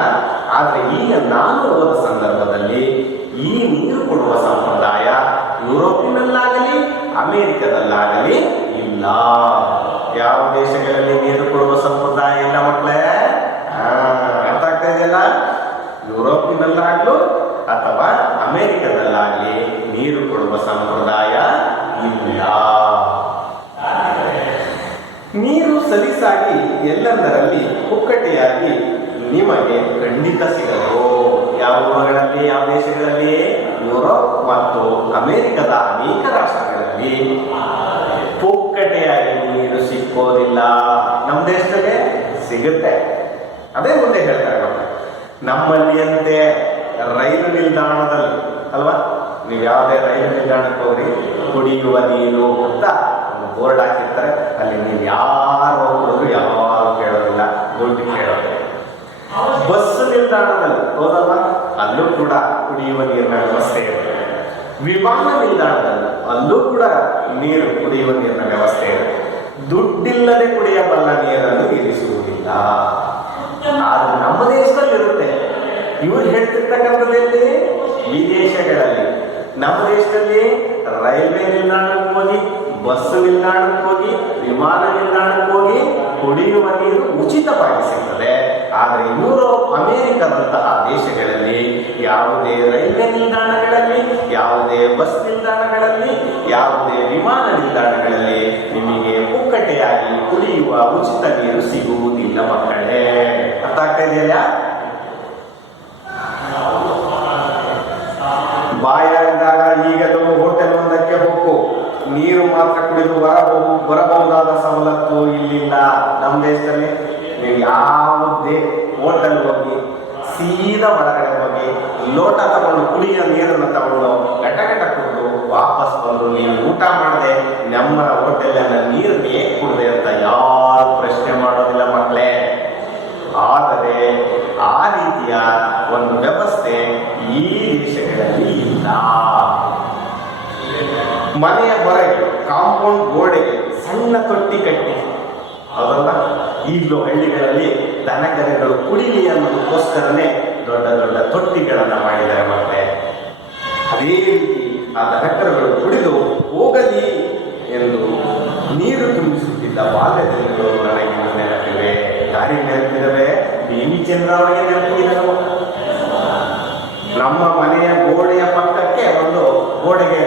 ಆದ್ರೆ ಈಗ ನಾನು ಓದ ಸಂದರ್ಭದಲ್ಲಿ ಈ ನೀರು ಕೊಡುವ ಸಂಪ್ರದಾಯ ಯುರೋಪಿನಲ್ಲಾಗಲಿ ಅಮೇರಿಕದಲ್ಲಾಗಲಿ ಇಲ್ಲ. ಯಾವ ದೇಶಗಳಲ್ಲಿ ನೀರು ಕೊಡುವ ಸಂಪ್ರದಾಯ ಇಲ್ಲ ಮಕ್ಕಳೇ? ಅರ್ಥ ಆಗ್ತಾ ಇದೆಯಲ್ಲ? ಯುರೋಪಿನಲ್ಲಾಗ್ಲೂ ಅಥವಾ ಅಮೇರಿಕದಲ್ಲಾಗಲಿ ನೀರು ಕೊಡುವ ತಿಳಿದುಕೊಳ್ಳುವ ಸಂಪ್ರದಾಯ ಇಲ್ಲ. ನೀರು ಸಲೀಸಾಗಿ ಎಲ್ಲೆಂದರಲ್ಲಿ ಪುಕ್ಕಟೆಯಾಗಿ ನಿಮಗೆ ಖಂಡಿತ ಸಿಗಲು. ಯಾವ ಊರುಗಳಲ್ಲಿ, ಯಾವ ದೇಶಗಳಲ್ಲಿ? ಯುರೋಪ್ ಮತ್ತು ಅಮೆರಿಕದ ಅನೇಕ ರಾಷ್ಟ್ರಗಳಲ್ಲಿ ಪುಕ್ಕಟೆಯಾಗಿ ನೀರು ಸಿಕ್ಕೋದಿಲ್ಲ. ನಮ್ಮ ದೇಶದಲ್ಲಿ ಸಿಗುತ್ತೆ. ಅದೇ ಮುಂದೆ ಹೇಳ್ತಾರೆ ಮತ್ತೆ, ನಮ್ಮಲ್ಲಿಯಂತೆ ರೈಲು ನಿಲ್ದಾಣದಲ್ಲಿ ಅಲ್ವಾ, ನೀವು ಯಾವುದೇ ರೈಲು ನಿಲ್ದಾಣಕ್ಕೆ ಹೋಗ್ರಿ, ಕುಡಿಯುವ ನೀರು ಅಂತ ಒಂದು ಬೋರ್ಡ್ ಹಾಕಿರ್ತಾರೆ. ಅಲ್ಲಿ ನೀವು ಯಾರು ಹೋಗೋದು ಯಾರು ಕೇಳೋದಿಲ್ಲ, ದುಡ್ಡು ಕೇಳೋದು. ಬಸ್ ನಿಲ್ದಾಣದಲ್ಲಿ ಹೋದಲ್ಲ, ಅಲ್ಲೂ ಕೂಡ ಕುಡಿಯುವ ನೀರಿನ ವ್ಯವಸ್ಥೆ ಇರುತ್ತೆ. ವಿಮಾನ ನಿಲ್ದಾಣದಲ್ಲಿ ಅಲ್ಲೂ ಕೂಡ ನೀರು, ಕುಡಿಯುವ ನೀರಿನ ವ್ಯವಸ್ಥೆ ಇರುತ್ತೆ. ದುಡ್ಡಿಲ್ಲದೆ ಕುಡಿಯಬಲ್ಲ ನೀರನ್ನು ಇರಿಸುವುದಿಲ್ಲ. ಆದ್ರೆ ನಮ್ಮ ದೇಶದಲ್ಲಿ ಇರುತ್ತೆ. ಇವರು ಹೇಳ್ತಿರ್ತಕ್ಕಂಥದ್ದಲ್ಲಿ ವಿದೇಶಗಳಲ್ಲಿ. ನಮ್ಮ ದೇಶದಲ್ಲಿ ರೈಲ್ವೆ ನಿಲ್ದಾಣಕ್ಕೆ ಹೋಗಿ, ಬಸ್ ನಿಲ್ದಾಣಕ್ಕೆ ಹೋಗಿ, ವಿಮಾನ ನಿಲ್ದಾಣಕ್ಕೆ ಹೋಗಿ ಕುಡಿಯುವ ನೀರು ಉಚಿತವಾಗಿ ಸಿಗ್ತದೆ. ಆದರೆ ಯುರೋಪ್, ಅಮೆರಿಕದಂತಹ ದೇಶಗಳಲ್ಲಿ ಯಾವುದೇ ರೈಲ್ವೆ ನಿಲ್ದಾಣಗಳಲ್ಲಿ, ಯಾವುದೇ ಬಸ್ ನಿಲ್ದಾಣಗಳಲ್ಲಿ, ಯಾವುದೇ ವಿಮಾನ ನಿಲ್ದಾಣಗಳಲ್ಲಿ ನಿಮಗೆ ಪುಕ್ಕಟೆಯಾಗಿ ಕುಡಿಯುವ ಉಚಿತ ನೀರು ಸಿಗುವುದಿಲ್ಲ ಮಕ್ಕಳೇ. ಅರ್ಥ ಆಗ್ತಾ ಇದೆಯಲ್ಲ? ಬಾಯಾರಿದಾಗ ಈಗಲೂ ಹೋಟೆಲ್ ಒಂದಕ್ಕೆ ಹೋಗು, ನೀರು ಮಾತ್ರ ಕುಡಿದು ಬರಬಹುದಾದ ಸವಲತ್ತು ಇಲ್ಲಿಲ್ಲ. ನಮ್ಮ ದೇಶದಲ್ಲಿ ನೀವು ಯಾವುದೇ ಹೋಟೆಲ್ ಹೋಗಿ ಸೀದಾ ಹೊರಗಡೆ ಹೋಗಿ ಲೋಟ ತಗೊಂಡು ಕುಡಿಯೋ ನೀರನ್ನು ತಗೊಂಡು ಗಟ ಕುಡಿದು ವಾಪಸ್ ಬಂದು ನೀವು ಊಟ ಮಾಡದೆ ನಮ್ಮ ಹೋಟೆಲಿನ ನೀರು ಹೇಗೆ ಕುಡಿದೆ ಅಂತ ಯಾರು ಪ್ರಶ್ನೆ ಮಾಡೋದಿಲ್ಲ ಮಕ್ಕಳೇ. ಆದರೆ ಆ ರೀತಿಯ ಒಂದು ವ್ಯವಸ್ಥೆ ಈ ದೇಶಗಳಲ್ಲಿ ಇಲ್ಲ. ಮನೆಯ ಹೊರಗೆ ಕಾಂಪೌಂಡ್ ಗೋಡೆಗೆ ಸಣ್ಣ ತೊಟ್ಟಿ ಕಟ್ಟಿ, ಅದಲ್ಲ ಈಗಲೂ ಹಳ್ಳಿಗಳಲ್ಲಿ ದನಕರುಗಳು ಕುಡಿಲಿ ಅನ್ನೋದಕ್ಕೋಸ್ಕರನೇ ದೊಡ್ಡ ದೊಡ್ಡ ತೊಟ್ಟಿಗಳನ್ನು ಮಾಡಿದ್ದಾರೆ ಮಕ್ಕಳೇ. ಅದೇ ರೀತಿ ಆ ದನಕರುಗಳು ಕುಡಿದು ಹೋಗಲಿ ಎಂದು ನೀರು ತುಂಬಿಸುತ್ತಿದ್ದ ಬಾಲ್ಯದಿನಗಳು ನನಗಿಂದು ನೆನಪಿವೆ. ಯಾರಿಗೆ ನೆನಪಿದವೆ? ಭೀಮಚಂದ್ರ ಅವರಿಗೆ ನೆನಪಿದವು. ನಮ್ಮ ಮನೆಯ ಗೋಡೆಯ ಪಕ್ಕಕ್ಕೆ ಒಂದು ಗೋಡೆಗೆ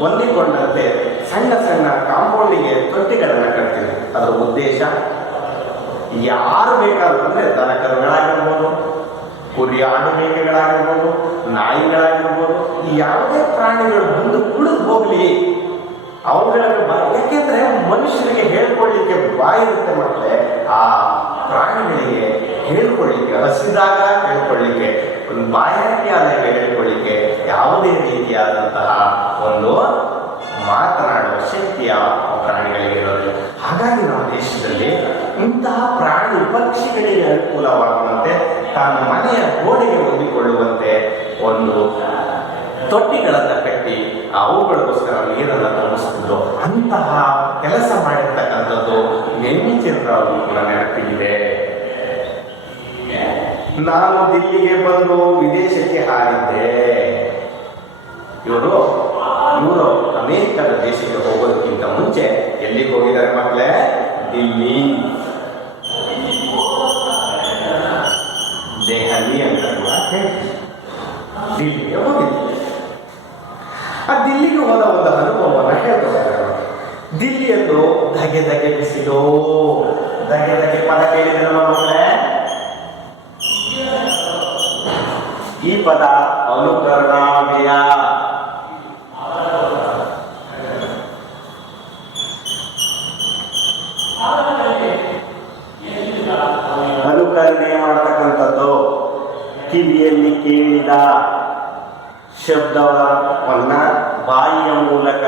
ಹೊಂದಿಕೊಂಡಂತೆ ಸಣ್ಣ ಸಣ್ಣ ಕಾಂಪೌಂಡಿಗೆ ತೊಟ್ಟಿಗಳನ್ನು ಕಟ್ತಿದ್ರು. ಅದರ ಉದ್ದೇಶ ಯಾರು ಬೇಕಾದ್ರೂ ಅಂದ್ರೆ ದನಕರುಗಳಾಗಿರ್ಬೋದು, ಕುರಿ ಆಡು ಮೇಕೆಗಳಾಗಿರ್ಬೋದು, ನಾಯಿಗಳಾಗಿರ್ಬೋದು, ಯಾವುದೇ ಪ್ರಾಣಿಗಳು ಬಂದು ಕುಡಿದು ಹೋಗ್ಲಿ, ಅವುಗಳಿಗೆ ಯಾಕೆಂದ್ರೆ ಮನುಷ್ಯರಿಗೆ ಹೇಳ್ಕೊಳ್ಳಿಕ್ಕೆ ಬಾಯಿರುತ್ತೆ ಮಕ್ಕಳೇ. ಆ ಪ್ರಾಣಿಗಳಿಗೆ ಹೇಳ್ಕೊಳ್ಳಿಕ್ಕೆ, ಹಸಿದಾಗ ಹೇಳ್ಕೊಳ್ಳಿಕ್ಕೆ, ಒಂದು ಬಾಯಾರಿಕೆ ಆದಾಗ ಹೇಳ್ಕೊಳ್ಳಿಕ್ಕೆ ಯಾವುದೇ ರೀತಿಯಾದಂತಹ ಒಂದು ಮಾತನಾಡುವ ಶಕ್ತಿಯ ಪ್ರಾಣಿಗಳಿಗೆ ಇರೋದಿಲ್ಲ. ಹಾಗಾಗಿ ನಮ್ಮ ದೇಶದಲ್ಲಿ ಇಂತಹ ಪ್ರಾಣಿ ಪಕ್ಷಿಗಳಿಗೆ ಅನುಕೂಲವಾಗುವಂತೆ ತನ್ನ ಮನೆಯ ಗೋಡೆಗೆ ಹೊಂದಿಕೊಳ್ಳುವಂತೆ ಒಂದು ತೊಟ್ಟಿಗಳನ್ನು ಕಟ್ಟಿ ಅವುಗಳಿಗೋಸ್ಕರ ನೀರನ್ನು ತುಂಬಿಸ್ತಿದ್ರು. ಅಂತಹ ಕೆಲಸ ಮಾಡಿರ್ತಕ್ಕಂಥದ್ದು ನೇಮಿಚಂದ್ರ ಅವರು ಕೂಡ ನೆನಪಿದೆ. ನಾನು ದಿಲ್ಲಿಗೆ ಬಂದು ವಿದೇಶಕ್ಕೆ ಹಾರಿದ್ದೆ. ಇವರು ಅಮೆರಿಕದ ದೇಶಕ್ಕೆ ಹೋಗೋದಕ್ಕಿಂತ ಮುಂಚೆ ಎಲ್ಲಿಗೆ ಹೋಗಿದ್ದಾರೆ ಮಕ್ಕಳೇ? ದಿಲ್ಲಿ, ದೆಹಲಿ ಅಂತ ಕೂಡ ದಿಲ್ಲಿಗೆ ಹೋಗಿದ್ದೆ. ಆ ದಿಲ್ಲಿಗೆ ಹೋದ ಒಂದು ಅನುಭವವನ್ನು ಹೇಳ್ತಾರೆ. ದಿಲ್ಲಿಯಲ್ಲೂ ಧಗೆ ಧಗೆ ಬಿಸಿಲು. ಧಗೆ ಧಗೆ ಪದ ಕೇಳಿದ್ರೆ ಮಕ್ಕಳೇ, ಈ ಪದ ಅನುಕರಣಾವ್ಯಯ. ಅನುಕರಣೆ ಮಾಡತಕ್ಕಂಥದ್ದು ಕಿವಿಯಲ್ಲಿ ಕೇಳಿದ ಶಬ್ದವನ್ನ ಬಾಯಿಯ ಮೂಲಕ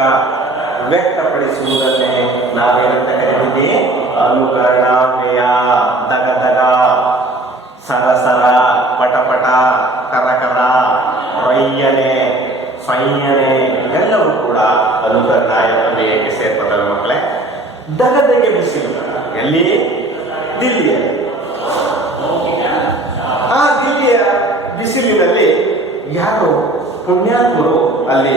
ವ್ಯಕ್ತಪಡಿಸುವುದನ್ನೇ ನಾವೇನಂತ ಕರೀತೀವಿ? ಅನುಕರಣಾವ್ಯಯ. ದಗ ದಗ, ಸರಸರ, ಪಟಪಟ, ಕರಕರ, ರೊಯ್ಯನೆ, ಸೈನ್ಯನೆ ಎಲ್ಲವೂ ಕೂಡ ಅನುಕರಣಾವ್ಯಯಕ್ಕೆ ಸೇರ್ಪಟ್ಟಲ್ಲ ಮಕ್ಕಳೇ. ದಗದಗೆ ಬಿಸಿಲು ಎಲ್ಲಿ? ದಿಲ್ಲಿಯಲ್ಲಿ. ಆ ದಿಲ್ಲಿಯ ಬಿಸಿಲಿನಲ್ಲಿ ಯಾರೋ ಪುಣ್ಯಾತ್ಮರು ಅಲ್ಲಿ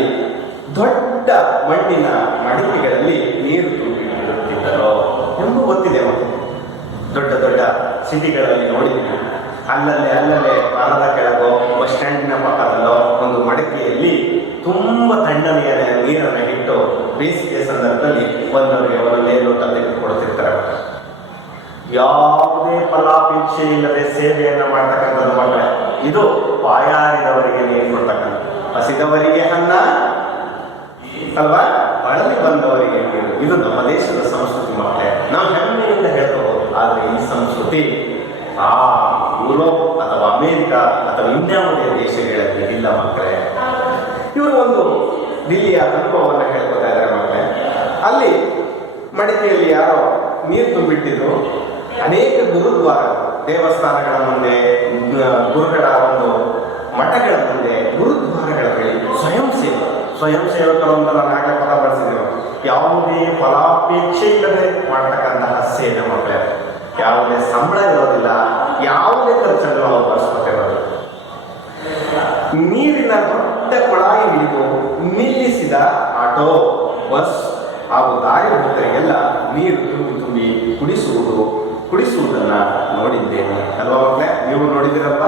ದೊಡ್ಡ ಮಣ್ಣಿನ ಮಡಿಕೆಗಳಲ್ಲಿ ನೀರು ತುಂಬಿಟ್ಟಿರುತ್ತಿದ್ದರೋ ಎಂದು ಗೊತ್ತಿದೆ. ಮತ್ತು ದೊಡ್ಡ ದೊಡ್ಡ ಸಿಟಿಗಳಲ್ಲಿ ನೋಡಿದ್ದೀವಿ. ಅಲ್ಲಲ್ಲೇ ಮರದ ಕೆಳಗೋ ಬಸ್ ಸ್ಟ್ಯಾಂಡಿನ ಪಕ್ಕದಲ್ಲೋ ಒಂದು ಮಡಕೆಯಲ್ಲಿ ತುಂಬ ತಣ್ಣನೆಯ ನೀರನ್ನು ಇಟ್ಟು ಬೇಸಿಗೆ ಸಂದರ್ಭದಲ್ಲಿ ಒಂದವರಿಗೆ ಒಂದೊಂದೇ ಲೋಟ ತೆಗೆದುಕೊಡ್ತಿರ್ತಾರೆ. ಯಾವುದೇ ಫಲಾಪೇಕ್ಷೆ ಇಲ್ಲದೆ ಸೇವೆಯನ್ನು ಮಾಡ್ತಕ್ಕಂಥದ್ದು ಮಕ್ಕಳೇ. ಇದು ಬಾಯಾರಿದವರಿಗೆ ನೀರು ಕೊಡ್ತಕ್ಕಂಥ, ಹಸಿದವರಿಗೆ ಅನ್ನ ಅಲ್ವಾ, ಬಳಲಿ ಬಂದವರಿಗೆ ನೀರು. ಇದು ನಮ್ಮ ದೇಶದ ಸಂಸ್ಕೃತಿ ಮಕ್ಕಳೇ. ನಾವು ಹೆಮ್ಮೆಯಿಂದ ಹೇಳ್ಕೋಬಹುದು. ಆದರೆ ಈ ಸಂಸ್ಕೃತಿ ಆ ಯುರೋಪ್ ಅಥವಾ ಅಮೇರಿಕ ಅಥವಾ ಇನ್ಯಾವುದೇ ದೇಶಗಳಲ್ಲಿ ಇಲ್ಲ ಮಕ್ಕಳೇ. ಇವರು ಒಂದು ದಿಲ್ಲಿಯ ಅನುಭವವನ್ನು ಹೇಳ್ಕೊತಾ ಇದ್ದಾರೆ ಮಕ್ಕಳೇ. ಅಲ್ಲಿ ಮಡಿಕೆಯಲ್ಲಿ ಯಾರೋ ನೀರು ತುಂಬಿಟ್ಟಿದ್ರು. ಅನೇಕ ಗುರುದ್ವಾರ, ದೇವಸ್ಥಾನಗಳ ಮುಂದೆ, ಗುರುಗಳ ಒಂದು ಮಠಗಳ ಮುಂದೆ, ಗುರುದ್ವಾರಗಳ ಬಳಿ ಸ್ವಯಂ ಸೇವಕರು ಅಂತ ನಾನು ಆಗಲೇ ಪದ ಬಳಸಿದ್ದೇವೆ. ಯಾವುದೇ ಫಲಾಪೇಕ್ಷೆ ಇಲ್ಲದೆ ಮಾಡ್ತಕ್ಕಂತಹ ಸೇವೆ ಮಕ್ಕಳೇ. ಯಾವುದೇ ಸಂಬಳ ಇರೋದಿಲ್ಲ, ಯಾವುದೇ ಖರ್ಚನ್ನು ನಾವು ಬಳಸ್ಕೊತಿರೋದು. ನೀರಿನ ದೊಡ್ಡ ಕೊಳಾಯಿ ಹಿಡಿದು ನಿಲ್ಲಿಸಿದ ಆಟೋ, ಬಸ್ ಹಾಗೂ ದಾರಿ ಹೋದರಿಗೆಲ್ಲ ನೀರು ತುಂಬಿ ಕುಡಿಸುವುದನ್ನ ನೋಡಿದ್ದೇನೆ ಅಲ್ವಾ ಮಕ್ಕಳೇ. ನೀವು ನೋಡಿದಿರಲ್ವ?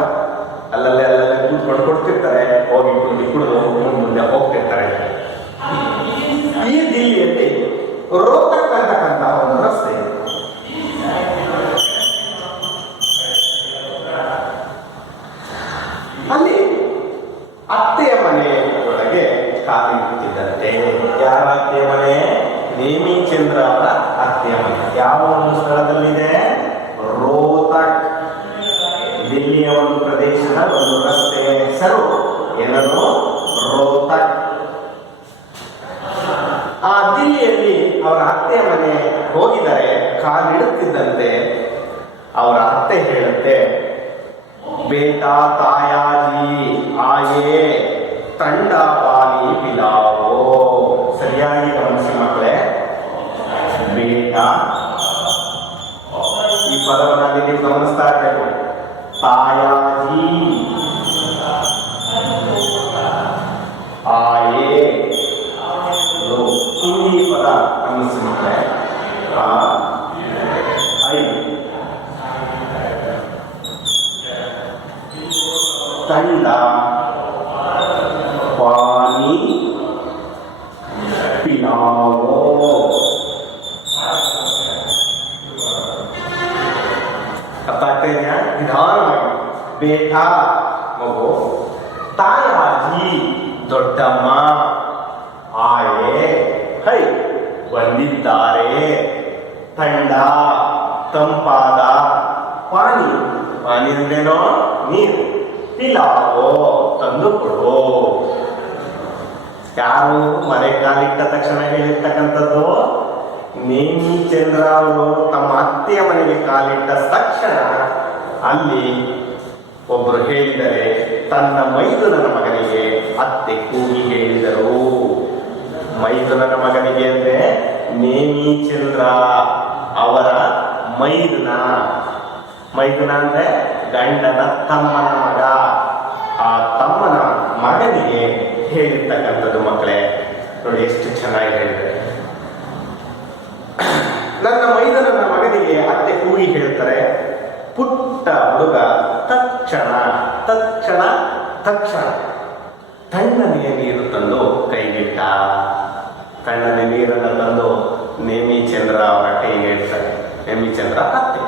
ಅಲ್ಲಲ್ಲೇ ಕೂತ್ಕೊಂಡು ಕೊಡ್ತಿರ್ತಾರೆ, ಹೋಗಿ ಕುಡಿದು ಮುಂದೆ ಹೋಗ್ತಿರ್ತಾರೆ. ಈ ದಿಲ್ಲಿಯಲ್ಲಿ ರೋಹ್ತಕ್ ಅಂತಕ್ಕಂಥ ಒಂದು ರಸ್ತೆ ಇದೆ. ಅಲ್ಲಿ ಅತ್ತೆಯ ಮನೆಯೊಳಗೆ ಕಾಲಿಡುತ್ತಿದ್ದಂತೆ. ಯಾರ ಅತ್ತೆಯ ಮನೆ? ನೇಮಿಚಂದ್ರ ಅವರ ಅತ್ತೆಯ ಮನೆ. ಯಾವ ಒಂದು ಸ್ಥಳದಲ್ಲಿದೆ? ರೋಹ್ತಕ್. ದಿಲ್ಲಿಯ ಒಂದು ಪ್ರದೇಶದ ಒಂದು ರಸ್ತೆಯ ಹೆಸರು ಏನದು? ರೋಹ್ತಕ್. ಆ ದಿಲ್ಲಿಯಲ್ಲಿ ಅವರ ಅತ್ತೆಯ ಮನೆ ಹೋಗಿದ್ದಾರೆ. ಕಾಲಿಡುತ್ತಿದ್ದಂತೆ ಅವರ ಅತ್ತೆ ಹೇಳುತ್ತೆ, ಬೇಟಾ ತಾಯಾಜಿ ಆಯೇ ತಂಡಾ ಪಾನಿ ಪಿಲಾವೋ. ಸರಿಯಾಗಿ ಗಮನಿಸಿ ಮಕ್ಕಳೇ. ಬೇಟಾ ಈ ಪದವನ್ನು ನೀವು ಗಮನಿಸ್ತಾ ಇರಬೇಕು. ತಾಯಾಜಿ ಆಯೇ ಹಿಂದಿ ಪದ ಗಮನಿಸಿ ಮಕ್ಕಳೇ. ತಂಡ ಪಾನಿ ಪಿಲಾವೋ. ಅರ್ಥ ಆಗ್ತಾ ಇದೆಯಾ? ನಿಧಾನವಾಗಿ. ಬೇಟಾ ಮಗು, ತಾಯಾಜಿ ದೊಡ್ಡಮ್ಮ, ಆಯೇ ಹೈ ಬಂದಿದ್ದಾರೆ, ತಂಡ ತಂಪಾದ, ಪಾನಿ ಅಂದ್ರೇನೋ ನೀರು, ಪಿಲಾವೋ ತಂದು ಕೊಡು. ಯಾರು ಮನೆ ಕಾಲಿಟ್ಟ ತಕ್ಷಣ ಹೇಳಿರ್ತಕ್ಕಂಥದ್ದು? ನೇಮಿಚಂದ್ರ ಅವರು ತಮ್ಮ ಅತ್ತೆಯ ಮನೆಗೆ ಕಾಲಿಟ್ಟ ತಕ್ಷಣ ಅಲ್ಲಿ ಒಬ್ಬರು ಹೇಳಿದರೆ, ತನ್ನ ಮೈದುನನ ಮಗನಿಗೆ ಅತ್ತೆ ಕೂಗಿ ಹೇಳಿದರು. ಮೈದುನನ ಮಗನಿಗೆ ಅಂದ್ರೆ ನೇಮಿಚಂದ್ರ ಅವರ ಮೈದುನ. ಮೈದುನ ಅಂದ್ರೆ ಗಂಡನ ತಮ್ಮನ ಮಗ. ಆ ತಮ್ಮನ ಮಗನಿಗೆ ಹೇಳಿರ್ತಕ್ಕಂಥದ್ದು ಮಕ್ಕಳೇ. ನೋಡಿ ಎಷ್ಟು ಚೆನ್ನಾಗಿ ಹೇಳಿದ್ದಾರೆ. ನನ್ನ ಮೈದನನ ಮಗನಿಗೆ ಅತ್ತೆ ಕೂಗಿ ಹೇಳ್ತಾರೆ. ಪುಟ್ಟ ಹುಡುಗ ತಕ್ಷಣ ತಣ್ಣನೆಯ ನೀರು ತಂದು ಕೈಗಿಟ್ಟ. ತಣ್ಣನೆ ನೀರನ್ನು ತಂದು ನೇಮಿಚಂದ್ರ ಅವರ ಕೈಗೆ ಇಡ್ತಾರೆ. ನೇಮಿಚಂದ್ರ ಅತ್ತೆ.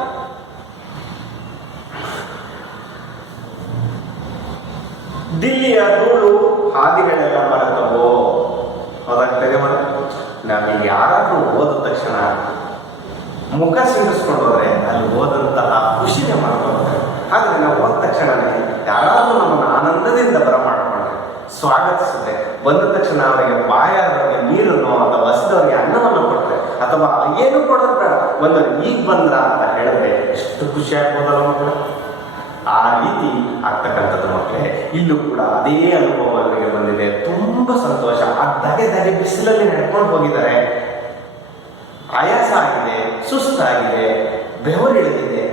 ದಿಲ್ಲಿಯ ಧೂಳು ಹಾದಿಗಳೆಲ್ಲ ಮರೆತವೋ. ಹೌದಾಗ್ತದೆ ಮರ. ನಮಗೆ ಯಾರಾದ್ರೂ ಓದಿದ ತಕ್ಷಣ ಮುಖ ಸಿಂಗಿಸ್ಕೊಂಡು ಹೋದ್ರೆ ಅಲ್ಲಿ ಓದಂತಹ ಖುಷಿನೇ ಮಾಡ್ಕೊಳ್ತಾರೆ. ಆದರೆ ನಾವು ಓದ ತಕ್ಷಣನೇ ಯಾರಾದ್ರೂ ನಮ್ಮನ್ನು ಆನಂದದಿಂದ ಬರಮಾಡ್ಕೊಂಡ್ರೆ, ಸ್ವಾಗತಿಸಿದ್ರೆ, ಬಂದ ತಕ್ಷಣ ಅವರಿಗೆ ಬಾಯಾದವರಿಗೆ ನೀರನ್ನು ಅಥವಾ ಹಸಿದವರಿಗೆ ಅನ್ನವನ್ನು ಕೊಟ್ಟರೆ, ಅಥವಾ ಏನು ಕೊಡೋದು ಬೇಡ, ಒಂದು ಈಗ ಬಂದ್ರ ಅಂತ ಹೇಳಿದ್ರೆ ಎಷ್ಟು ಖುಷಿ ಆಗ್ಬೋದಲ್ಲ ಮಕ್ಕಳು. ಆ ರೀತಿ ಆಗ್ತಕ್ಕಂಥದ್ದು ಮಕ್ಕಳೇ. ಇಲ್ಲೂ ಕೂಡ ಅದೇ ಅನುಭವ ಅವರಿಗೆ ಬಂದಿದೆ. ತುಂಬಾ ಸಂತೋಷ. ಆ ಧಗೆ ಬಿಸಿಲಲ್ಲಿ ನಡ್ಕೊಂಡು ಹೋಗಿದ್ದಾರೆ. ಆಯಾಸ ಆಗಿದೆ, ಸುಸ್ತಾಗಿದೆ, ಬೆವರಿಳಿದಿದೆ,